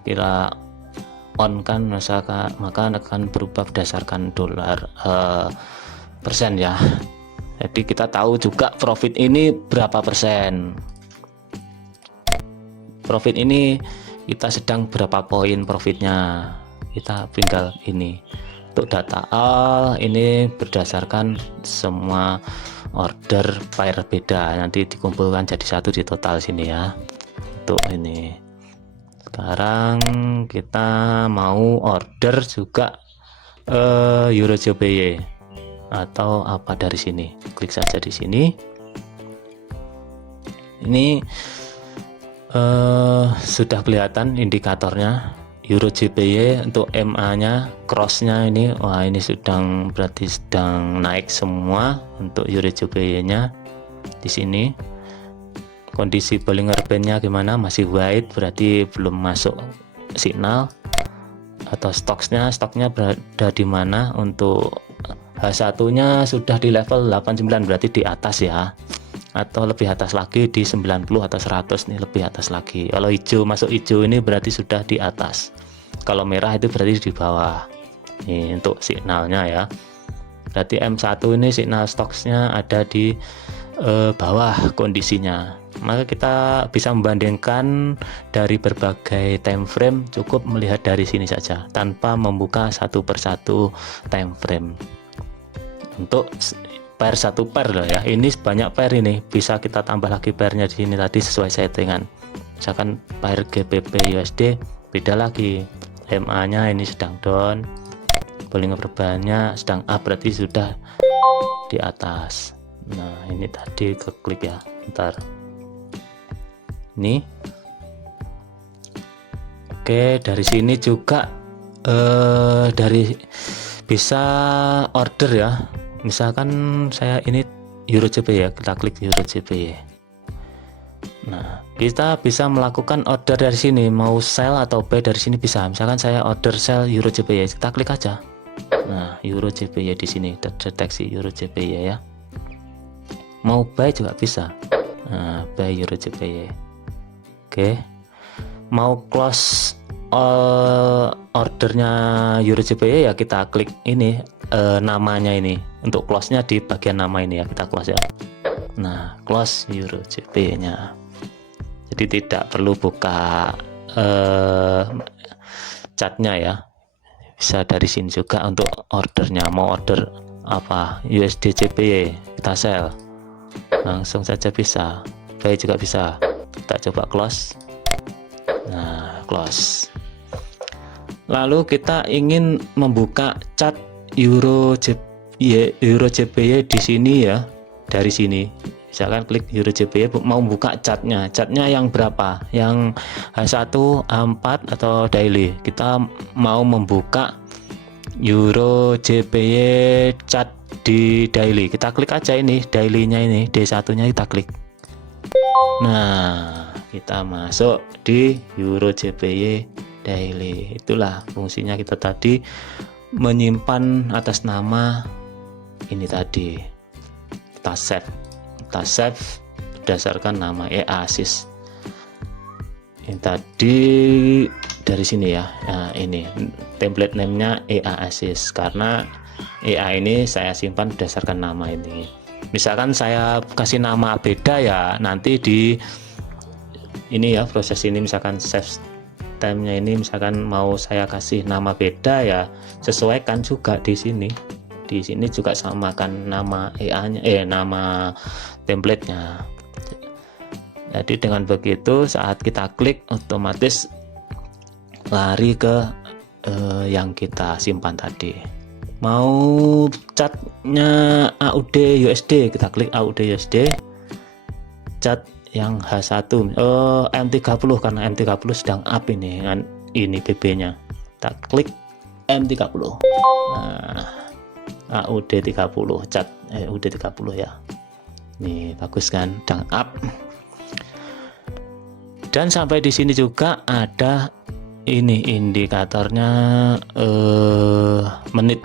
kita on kan, maka akan berubah berdasarkan dolar persen ya. Jadi kita tahu juga profit ini berapa persen, profit ini kita sedang berapa poin profitnya, kita tinggal ini. Untuk data ini berdasarkan semua order pair beda, nanti dikumpulkan jadi satu di total sini ya. Untuk ini sekarang kita mau order juga Euro JPY atau apa dari sini, klik saja di sini. Ini sudah kelihatan indikatornya Euro JPY untuk MA nya crossnya ini. Wah, ini berarti sedang naik semua untuk Euro JPY nya. Di sini kondisi Bollinger Band-nya gimana, masih white, berarti belum masuk signal. Atau stoknya berada di mana. Untuk H1 nya sudah di level 89, berarti di atas ya, atau lebih atas lagi di 90 atau 100 nih, lebih atas lagi. Kalau hijau masuk hijau ini berarti sudah di atas, kalau merah itu berarti di bawah. Ini untuk signalnya ya, berarti M1 ini signal stoknya ada di bawah kondisinya. Maka kita bisa membandingkan dari berbagai time frame, cukup melihat dari sini saja tanpa membuka satu persatu time frame. Untuk pair satu pair loh ya, ini banyak pair, ini bisa kita tambah lagi pairnya di sini tadi sesuai settingan. Misalkan pair GBP USD beda lagi, MA nya ini sedang down, Bollinger Band-nya sedang up, berarti sudah di atas. Nah ini tadi keklik ya, ntar ini. Oke, dari sini juga dari bisa order ya. Misalkan saya ini Euro JPY ya, kita klik Euro JPY. Nah, kita bisa melakukan order dari sini, mau sell atau buy dari sini bisa. Misalkan saya order sell Euro JPY, kita klik aja. Nah, Euro JPY di sini terdeteksi Euro JPY ya. Mau buy juga bisa. Nah, buy Euro JPY. Oke. Mau close ordernya Euro JPY ya, kita klik ini namanya ini. Untuk close-nya di bagian nama ini ya, kita close ya. Nah, close Euro JPY-nya. Jadi tidak perlu buka chartnya ya. Bisa dari sini juga untuk ordernya. Mau order apa, USD JPY, kita sell langsung saja bisa, buy juga bisa. Kita coba close. Nah, close. Lalu kita ingin membuka chart Euro JPY di sini ya, dari sini. Misalkan klik Euro JPY, mau buka chartnya yang berapa, yang H1, H4 atau daily. Kita mau membuka Euro JPY chart di daily, kita klik aja ini daily-nya, ini D1 nya kita klik. Nah, kita masuk di Euro JPY daily. Itulah fungsinya kita tadi menyimpan atas nama ini tadi. Kita save berdasarkan nama EA-ASIS. Ini tadi dari sini ya. Nah, ini template name-nya EA-ASIS, karena EA ini saya simpan berdasarkan nama ini. Misalkan saya kasih nama beda ya, nanti di ini ya, proses ini misalkan save time-nya ini misalkan mau saya kasih nama beda ya, sesuaikan juga di sini. Di sini juga samakan nama EA-nya, nama template-nya. Jadi dengan begitu saat kita klik otomatis lari ke yang kita simpan tadi. Mau chartnya AUD USD, kita klik AUD USD, chart yang H1 M30, karena M30 sedang up ini kan, ini BB nya kita klik M30. Nah, AUD 30 chart UD 30 ya, ini bagus kan, sedang up. Dan sampai di sini juga ada ini indikatornya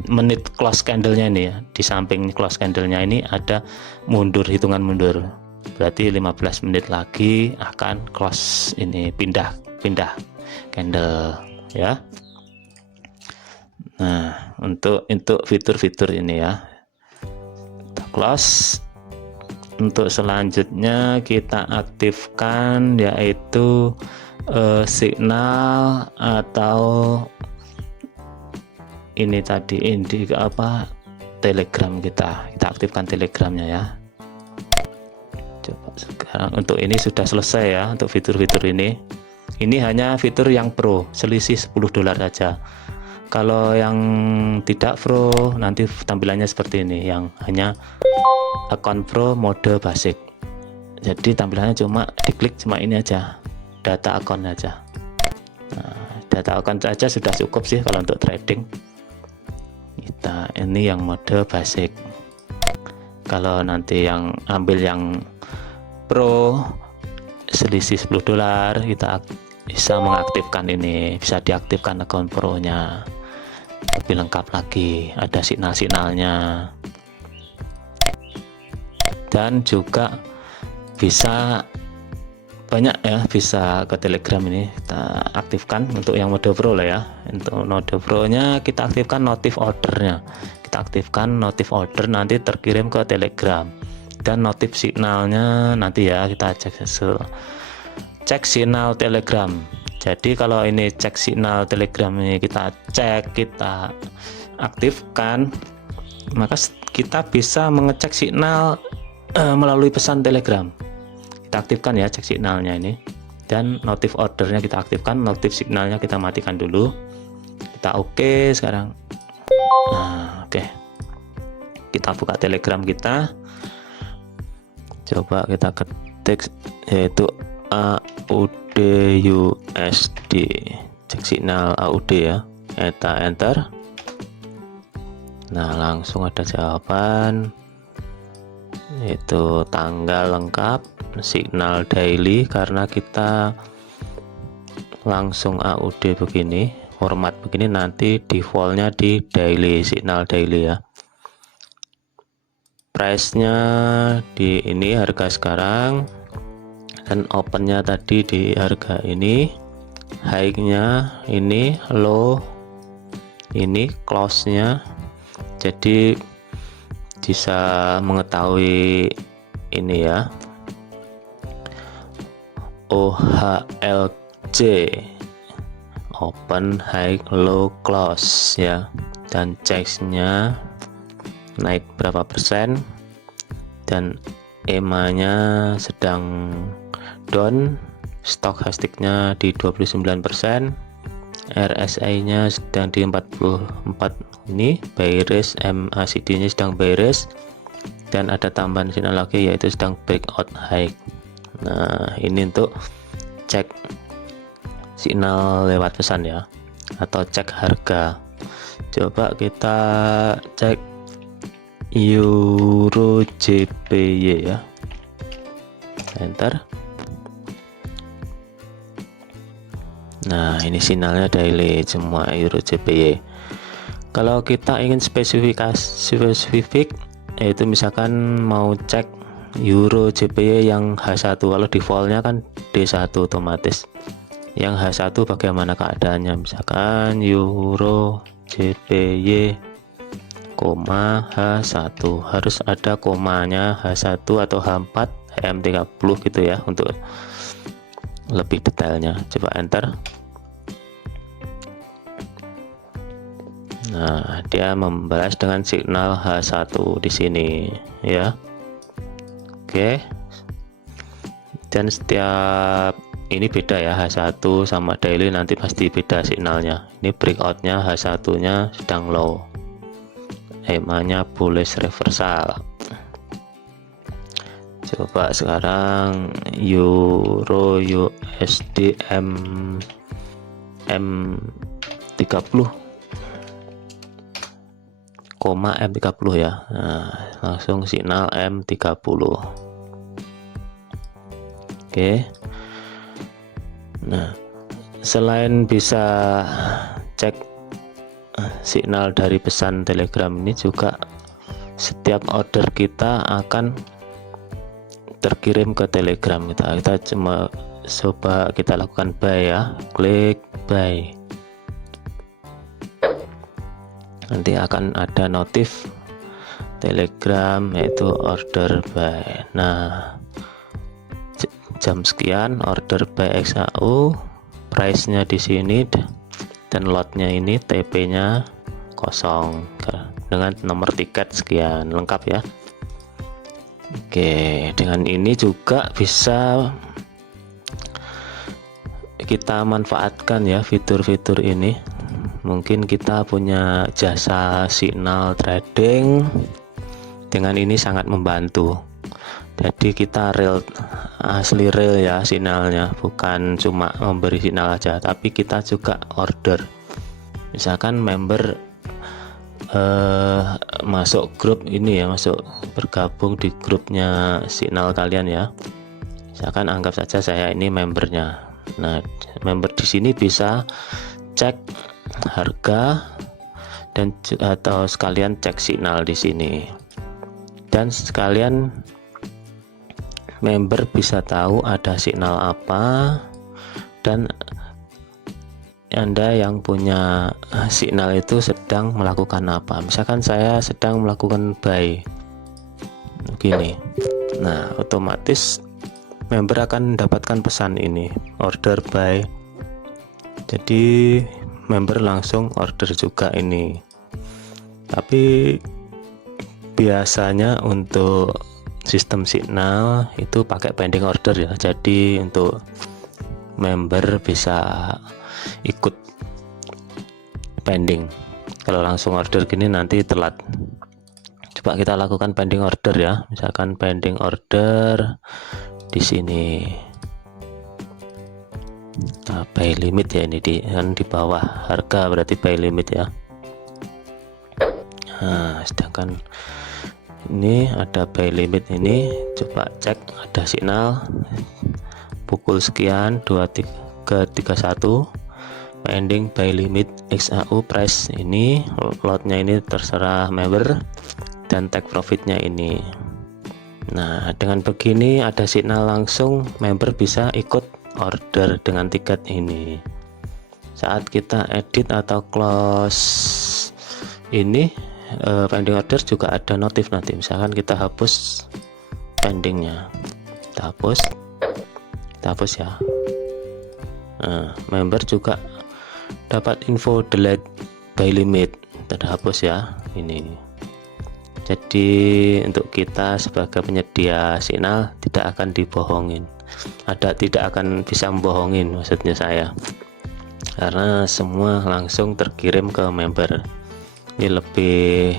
menit close candle-nya ini ya. Di samping close candle-nya ini ada mundur, hitungan mundur. Berarti 15 menit lagi akan close ini, pindah candle ya. Nah, untuk fitur-fitur ini ya kita close. Untuk selanjutnya kita aktifkan yaitu signal atau ini tadi Telegram. kita aktifkan Telegramnya ya. Coba sekarang untuk ini sudah selesai ya. Untuk fitur-fitur ini hanya fitur yang pro, selisih $10 saja. Kalau yang tidak pro nanti tampilannya seperti ini, yang hanya akun pro mode basic. Jadi tampilannya cuma diklik cuma ini aja, data akun aja. Nah, data akun saja sudah cukup sih kalau untuk trading. Kita ini yang mode basic. Kalau nanti yang ambil yang pro selisih $10, kita bisa mengaktifkan ini, bisa diaktifkan akun pro nya lebih lengkap lagi, ada signal-signalnya, dan juga bisa banyak ya, bisa ke Telegram ini kita aktifkan. Untuk yang mode pro lah ya. Untuk mode pro nya kita aktifkan notif ordernya, kita aktifkan notif order, nanti terkirim ke Telegram. Dan notif signalnya nanti ya kita cek signal Telegram. Jadi kalau ini cek signal Telegram ini kita aktifkan, maka kita bisa mengecek signal melalui pesan Telegram. Kita aktifkan ya cek signalnya ini, dan notif ordernya kita aktifkan, notif signalnya kita matikan dulu. Kita oke sekarang. Nah, oke. Kita buka Telegram kita. Coba kita ketik yaitu AUD/USD, cek signal AUD ya, kita enter. Nah, langsung ada jawaban, yaitu tanggal lengkap, signal daily, karena kita langsung AUD begini, format begini, nanti defaultnya di daily, signal daily ya. Price nya di ini harga sekarang, dan opennya tadi di harga ini, high nya ini, low ini, close nya. Jadi bisa mengetahui ini ya, OHLC, open, high, low, close ya, dan CHEX-nya naik berapa persen, dan EMA nya sedang down, stochastic-nya di 29%, RSI nya sedang di 44, ini bearish, MACD nya sedang bearish, dan ada tambahan sinyal lagi yaitu sedang breakout high. Nah, ini untuk cek signal lewat pesan ya, atau cek harga. Coba kita cek Euro JPY ya, enter. Nah, ini sinyalnya daily semua Euro JPY. Kalau kita ingin spesifik, yaitu misalkan mau cek Euro JPY yang H1, kalau defaultnya kan D1 otomatis. Yang H1 bagaimana keadaannya, misalkan Euro JPY, H1, harus ada komanya H1 atau H4, HM30 gitu ya, untuk lebih detailnya. Coba enter. Nah, dia membalas dengan signal H1 di sini ya. Oke. Dan setiap ini beda ya, H1 sama daily nanti pasti beda signalnya. Ini breakoutnya H1-nya sedang low, EMA-nya bullish reversal. Coba sekarang Euro USD M30 koma M30 ya. Nah, langsung signal M30. Oke. Nah, selain bisa cek signal dari pesan Telegram, ini juga setiap order kita akan terkirim ke Telegram kita cuma coba kita lakukan buy ya, klik buy, nanti akan ada notif Telegram yaitu order buy. Nah, jam sekian order buy XAU, price nya di sini dan lotnya ini, TP nya kosong dengan nomor tiket sekian, lengkap ya. Oke, dengan ini juga bisa kita manfaatkan ya fitur-fitur ini. Mungkin kita punya jasa signal trading, dengan ini sangat membantu. Jadi kita asli real ya sinyalnya, bukan cuma memberi sinyal aja, tapi kita juga order. Misalkan member masuk grup ini ya, bergabung di grupnya signal kalian ya. Misalkan anggap saja saya ini membernya. Nah, member di sini bisa cek harga dan atau sekalian cek signal di sini. Dan sekalian member bisa tahu ada signal apa, dan Anda yang punya signal itu sedang melakukan apa. Misalkan saya sedang melakukan buy begini, nah otomatis member akan mendapatkan pesan ini order buy, jadi member langsung order juga ini. Tapi biasanya untuk sistem signal itu pakai pending order ya, jadi untuk member bisa ikut pending. Kalau langsung order gini nanti telat. Coba kita lakukan pending order ya, misalkan pending order di sini. Nah, buy limit ya, ini di bawah harga berarti buy limit ya. Nah, sedangkan ini ada buy limit ini, coba cek ada signal pukul sekian 23.31 pending buy limit XAU price, ini lotnya ini terserah member dan take profitnya ini. Nah, dengan begini ada signal langsung member bisa ikut order dengan tiket ini. Saat kita edit atau close ini pending order juga ada notif nanti. Misalkan kita hapus pendingnya, kita hapus ya. Nah, member juga dapat info delete buy limit, terhapus ya ini. Jadi untuk kita sebagai penyedia signal tidak akan dibohongin, tidak akan bisa membohongin maksudnya saya, karena semua langsung terkirim ke member. Ini lebih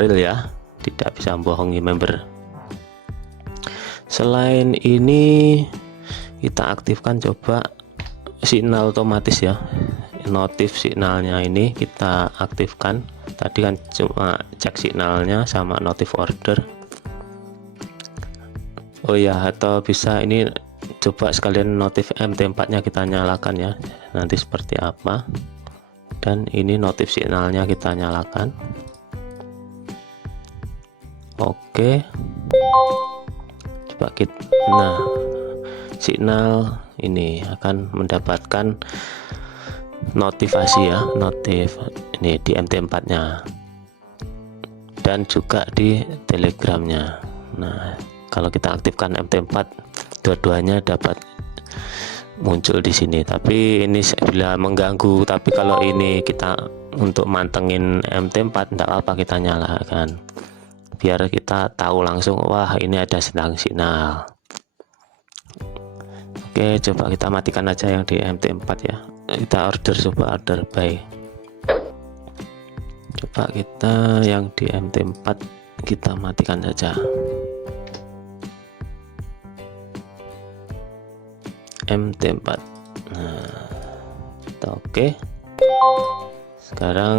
real ya, tidak bisa membohongi member. Selain ini kita aktifkan coba signal otomatis ya, notif signalnya ini kita aktifkan. Tadi kan cuma cek signalnya sama notif order. Oh ya, atau bisa ini coba sekalian notif MT4 nya kita nyalakan ya, nanti seperti apa. Dan ini notif signalnya kita nyalakan. Oke, coba kita, nah signal ini akan mendapatkan notifikasi ya, notif ini di MT4 nya dan juga di Telegramnya. Nah, kalau kita aktifkan MT4 dua-duanya dapat muncul di sini, tapi ini bila mengganggu. Tapi kalau ini kita untuk mantengin MT4 tidak apa, kita nyalakan biar kita tahu langsung, wah ini ada sedang signal. Oke, coba kita matikan aja yang di MT4 ya. Kita coba order buy. Coba kita yang di MT4 kita matikan saja. MT4. Nah, oke. Sekarang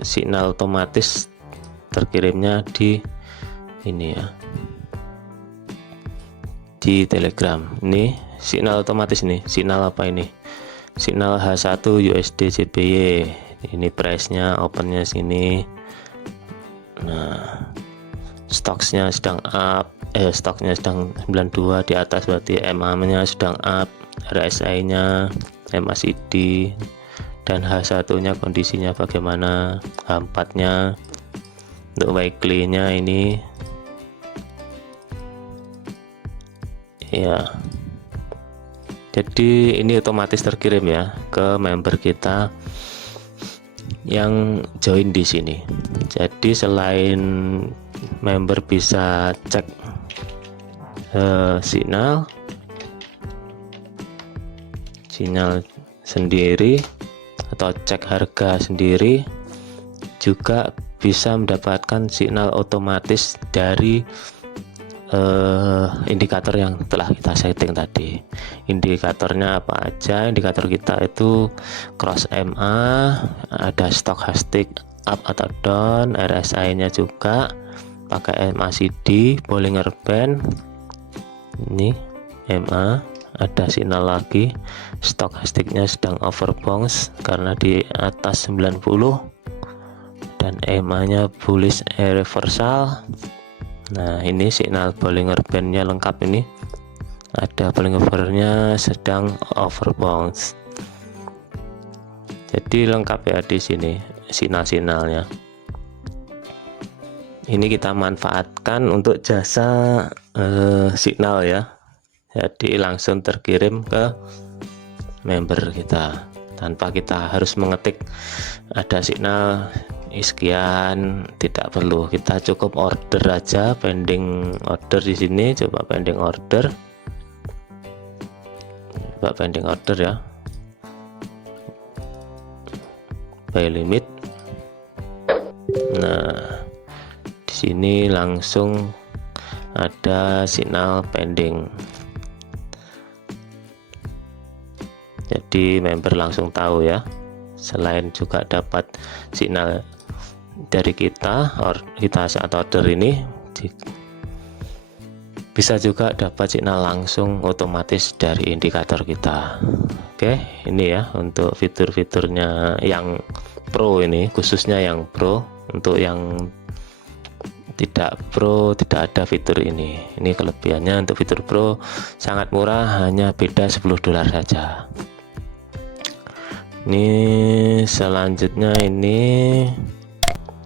signal otomatis terkirimnya di ini ya, di Telegram. Ini signal otomatis nih. Signal apa ini? Signal H1 USD JPY. Ini price nya opennya sini. Nah, stoknya sedang up, stoknya sedang 92 di atas, berarti MA nya sedang up, RSI nya, MACD dan H1 nya kondisinya bagaimana, H4 nya. Untuk weekly nya ini ya, jadi ini otomatis terkirim ya ke member kita yang join di sini. Jadi selain member bisa cek sinyal sendiri atau cek harga sendiri, juga bisa mendapatkan sinyal otomatis dari indikator yang telah kita setting tadi. Indikatornya apa aja? Indikator kita itu cross MA, ada stochastic up atau down, RSI nya juga pakai MACD, Bollinger Band. Ini MA, ada sinyal lagi, stochasticnya sedang overbounce karena di atas 90, dan MA nya bullish reversal. Nah, ini sinyal Bollinger Band-nya lengkap, ini ada Bollinger Band-nya sedang overbounce. Jadi lengkap ya di sini sinyal-sinyalnya. Ini kita manfaatkan untuk jasa signal ya, jadi langsung terkirim ke member kita tanpa kita harus mengetik ada signal sekian, tidak perlu, kita cukup order aja, pending order di sini. Coba pending order, coba pending order ya, buy limit. Nah, di sini langsung ada sinyal pending, jadi member langsung tahu ya. Selain juga dapat sinyal dari kita saat order ini, bisa juga dapat sinyal langsung otomatis dari indikator kita. Oke, ini ya untuk fitur-fiturnya yang pro, ini khususnya yang pro. Untuk yang tidak pro tidak ada fitur ini. Ini kelebihannya. Untuk fitur pro sangat murah, hanya beda $10 saja. Ini selanjutnya, ini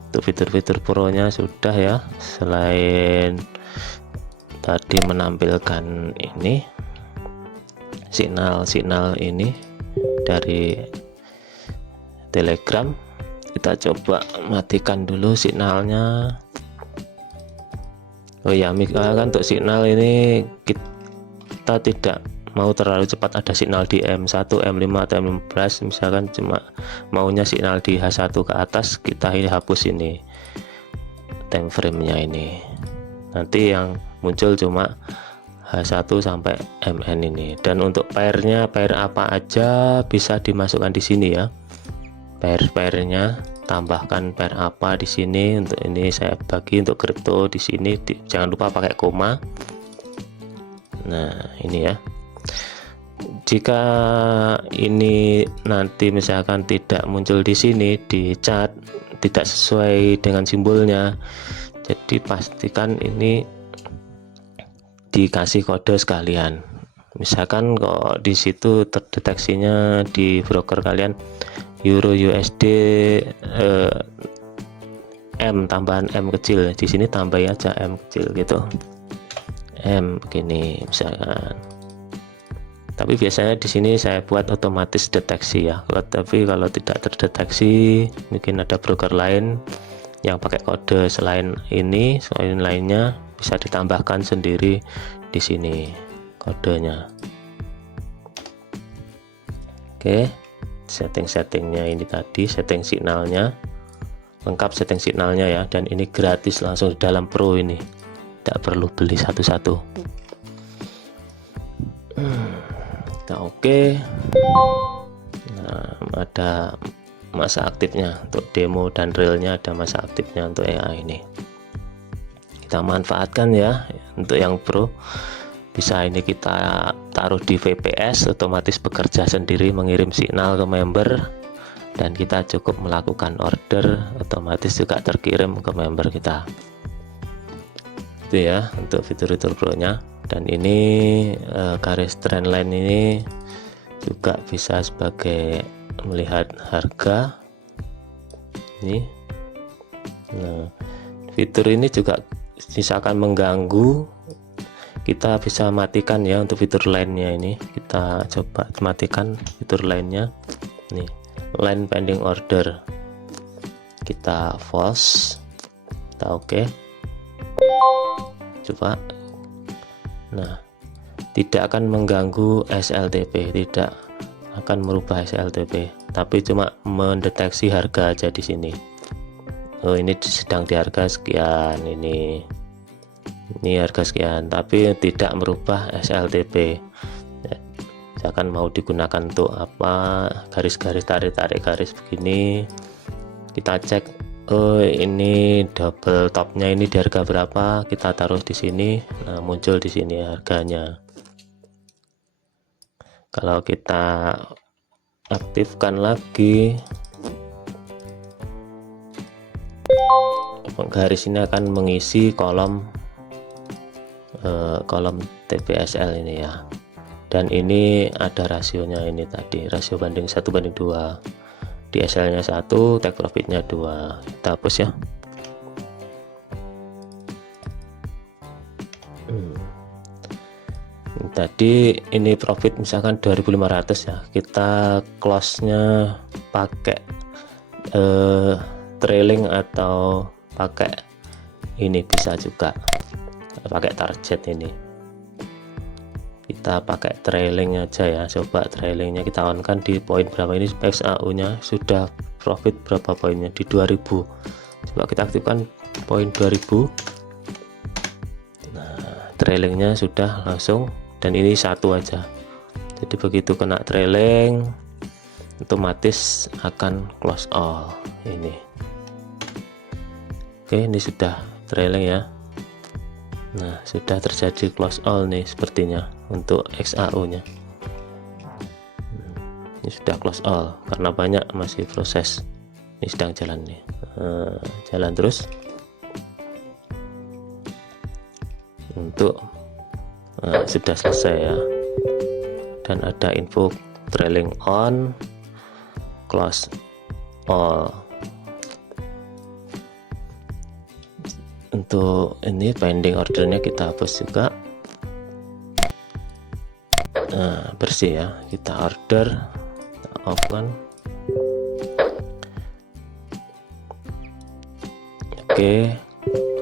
untuk fitur-fitur pro nya sudah ya. Selain tadi menampilkan ini sinyal ini dari Telegram, kita coba matikan dulu sinyalnya. Oh ya, kan untuk sinyal ini kita tidak mau terlalu cepat ada sinyal di M1, M5 atau M15, misalkan cuma maunya sinyal di H1 ke atas, kita ini hapus ini time frame nya ini, nanti yang muncul cuma H1 sampai MN ini. Dan untuk pairnya, pair apa aja bisa dimasukkan di sini ya, pairnya tambahkan pair apa di sini. Untuk ini saya bagi untuk kripto di sini, jangan lupa pakai koma. Nah, ini ya. Jika ini nanti misalkan tidak muncul di sini di chart, tidak sesuai dengan simbolnya, jadi pastikan ini dikasih kode sekalian. Misalkan kok di situ terdeteksinya di broker kalian Euro USD M, tambahan M kecil, di sini tambahin aja M kecil gitu, M begini misalkan. Tapi biasanya di sini saya buat otomatis deteksi ya. Tapi kalau tidak terdeteksi, mungkin ada broker lain yang pakai kode selain ini, selain lainnya bisa ditambahkan sendiri di sini kodenya. Oke, setting-settingnya ini tadi, setting signalnya lengkap, setting signalnya ya, dan ini gratis langsung di dalam pro ini, tidak perlu beli satu-satu. Oke. Nah, ada masa aktifnya untuk demo dan realnya, ada masa aktifnya untuk AI ini. Kita manfaatkan ya untuk yang pro. Bisa ini kita taruh di VPS, otomatis bekerja sendiri mengirim signal ke member, dan kita cukup melakukan order, otomatis juga terkirim ke member kita. itu ya untuk fitur-fitur Pro nya. Dan ini garis trend line ini juga bisa sebagai melihat harga ini. Nah, fitur ini juga misalkan mengganggu, kita bisa matikan ya. Untuk fitur lainnya ini kita coba matikan fitur lainnya nih, line pending order, kita false, kita oke. Coba. Nah, tidak akan mengganggu SLTP, tidak akan merubah SLTP, tapi cuma mendeteksi harga aja di sini. Oh, ini sedang di harga sekian, ini harga sekian, tapi tidak merubah SLTP. Misalkan mau digunakan untuk apa, garis-garis, tarik-tarik garis begini, kita cek, oh ini double topnya ini di harga berapa, kita taruh di sini. Nah, muncul di sini harganya. Kalau kita aktifkan lagi, garis ini akan mengisi kolom TPSL ini ya. Dan ini ada rasionya, ini tadi rasio banding 1:2, DSL nya 1, take profitnya 2. Kita hapus ya. Tadi ini profit misalkan 2.500 ya, kita close nya pakai trailing atau pakai ini, bisa juga pakai target. Ini kita pakai trailing aja ya. Coba trailingnya kita on kan di poin berapa, ini XAU nya sudah profit berapa poinnya, di 2000. Coba kita aktifkan poin 2000. Nah, trailingnya sudah langsung, dan ini satu aja. Jadi begitu kena trailing otomatis akan close all ini. Oke, ini sudah trailing ya. Nah, sudah terjadi close all nih sepertinya untuk XAU nya. Ini sudah close all karena banyak masih proses. Ini sedang jalan nih. Jalan terus untuk sudah selesai ya. Dan ada info trailing on, close all. Untuk ini pending ordernya kita hapus juga. Nah, bersih ya. Kita order, kita off kan. Oke,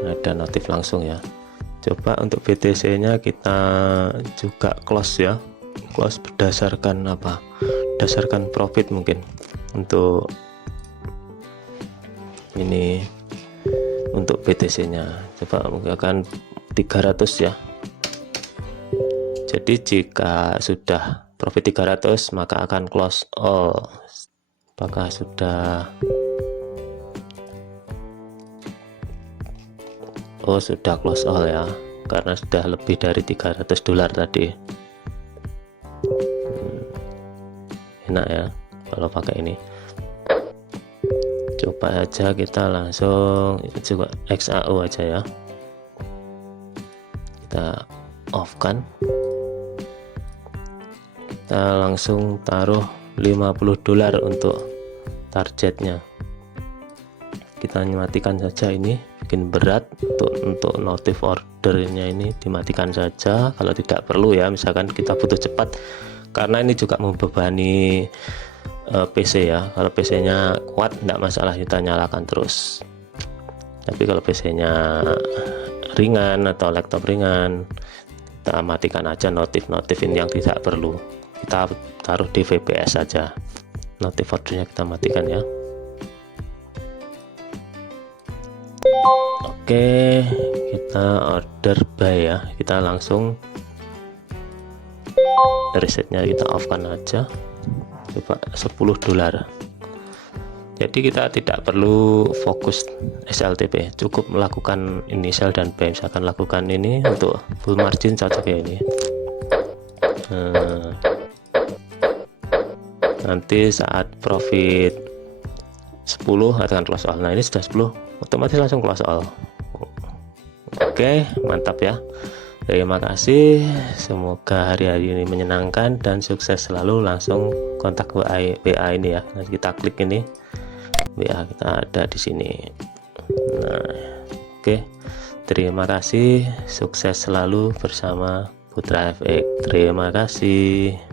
ada notif langsung ya. Coba untuk BTC nya kita juga close ya. Close berdasarkan apa, berdasarkan profit mungkin. Untuk ini, untuk BTC nya coba menggunakan 300 ya. Jadi jika sudah profit 300 maka akan close all. Apakah sudah, oh sudah close all ya, karena sudah lebih dari 300 dolar tadi. Enak ya kalau pakai ini. Coba aja kita langsung coba XAU aja ya, kita off kan. Kita langsung taruh 50 dolar untuk targetnya. Kita matikan saja, ini bikin berat untuk notif ordernya, ini dimatikan saja kalau tidak perlu ya. Misalkan kita butuh cepat, karena ini juga membebani PC ya. Kalau PC nya kuat tidak masalah, kita nyalakan terus. Tapi kalau PC nya ringan atau laptop ringan, kita matikan aja notif-notif ini yang tidak perlu. Kita taruh di VPS saja, notif ordernya kita matikan ya. Oke, kita order buy ya. Kita langsung resetnya kita off kan aja. Coba 10 dolar. Jadi kita tidak perlu fokus SLTP, cukup melakukan ini sell dan buy. Misalkan lakukan ini untuk full margin cocok ya ini. Nanti saat profit 10 akan close all. Nah, ini sudah 10, otomatis langsung close all. Oke, mantap ya. Terima kasih, semoga hari-hari ini menyenangkan dan sukses selalu. Langsung kontak WA ini ya. Nanti kita klik ini, WA kita ada di sini. Nah, oke, terima kasih, sukses selalu bersama Putra FX. Terima kasih.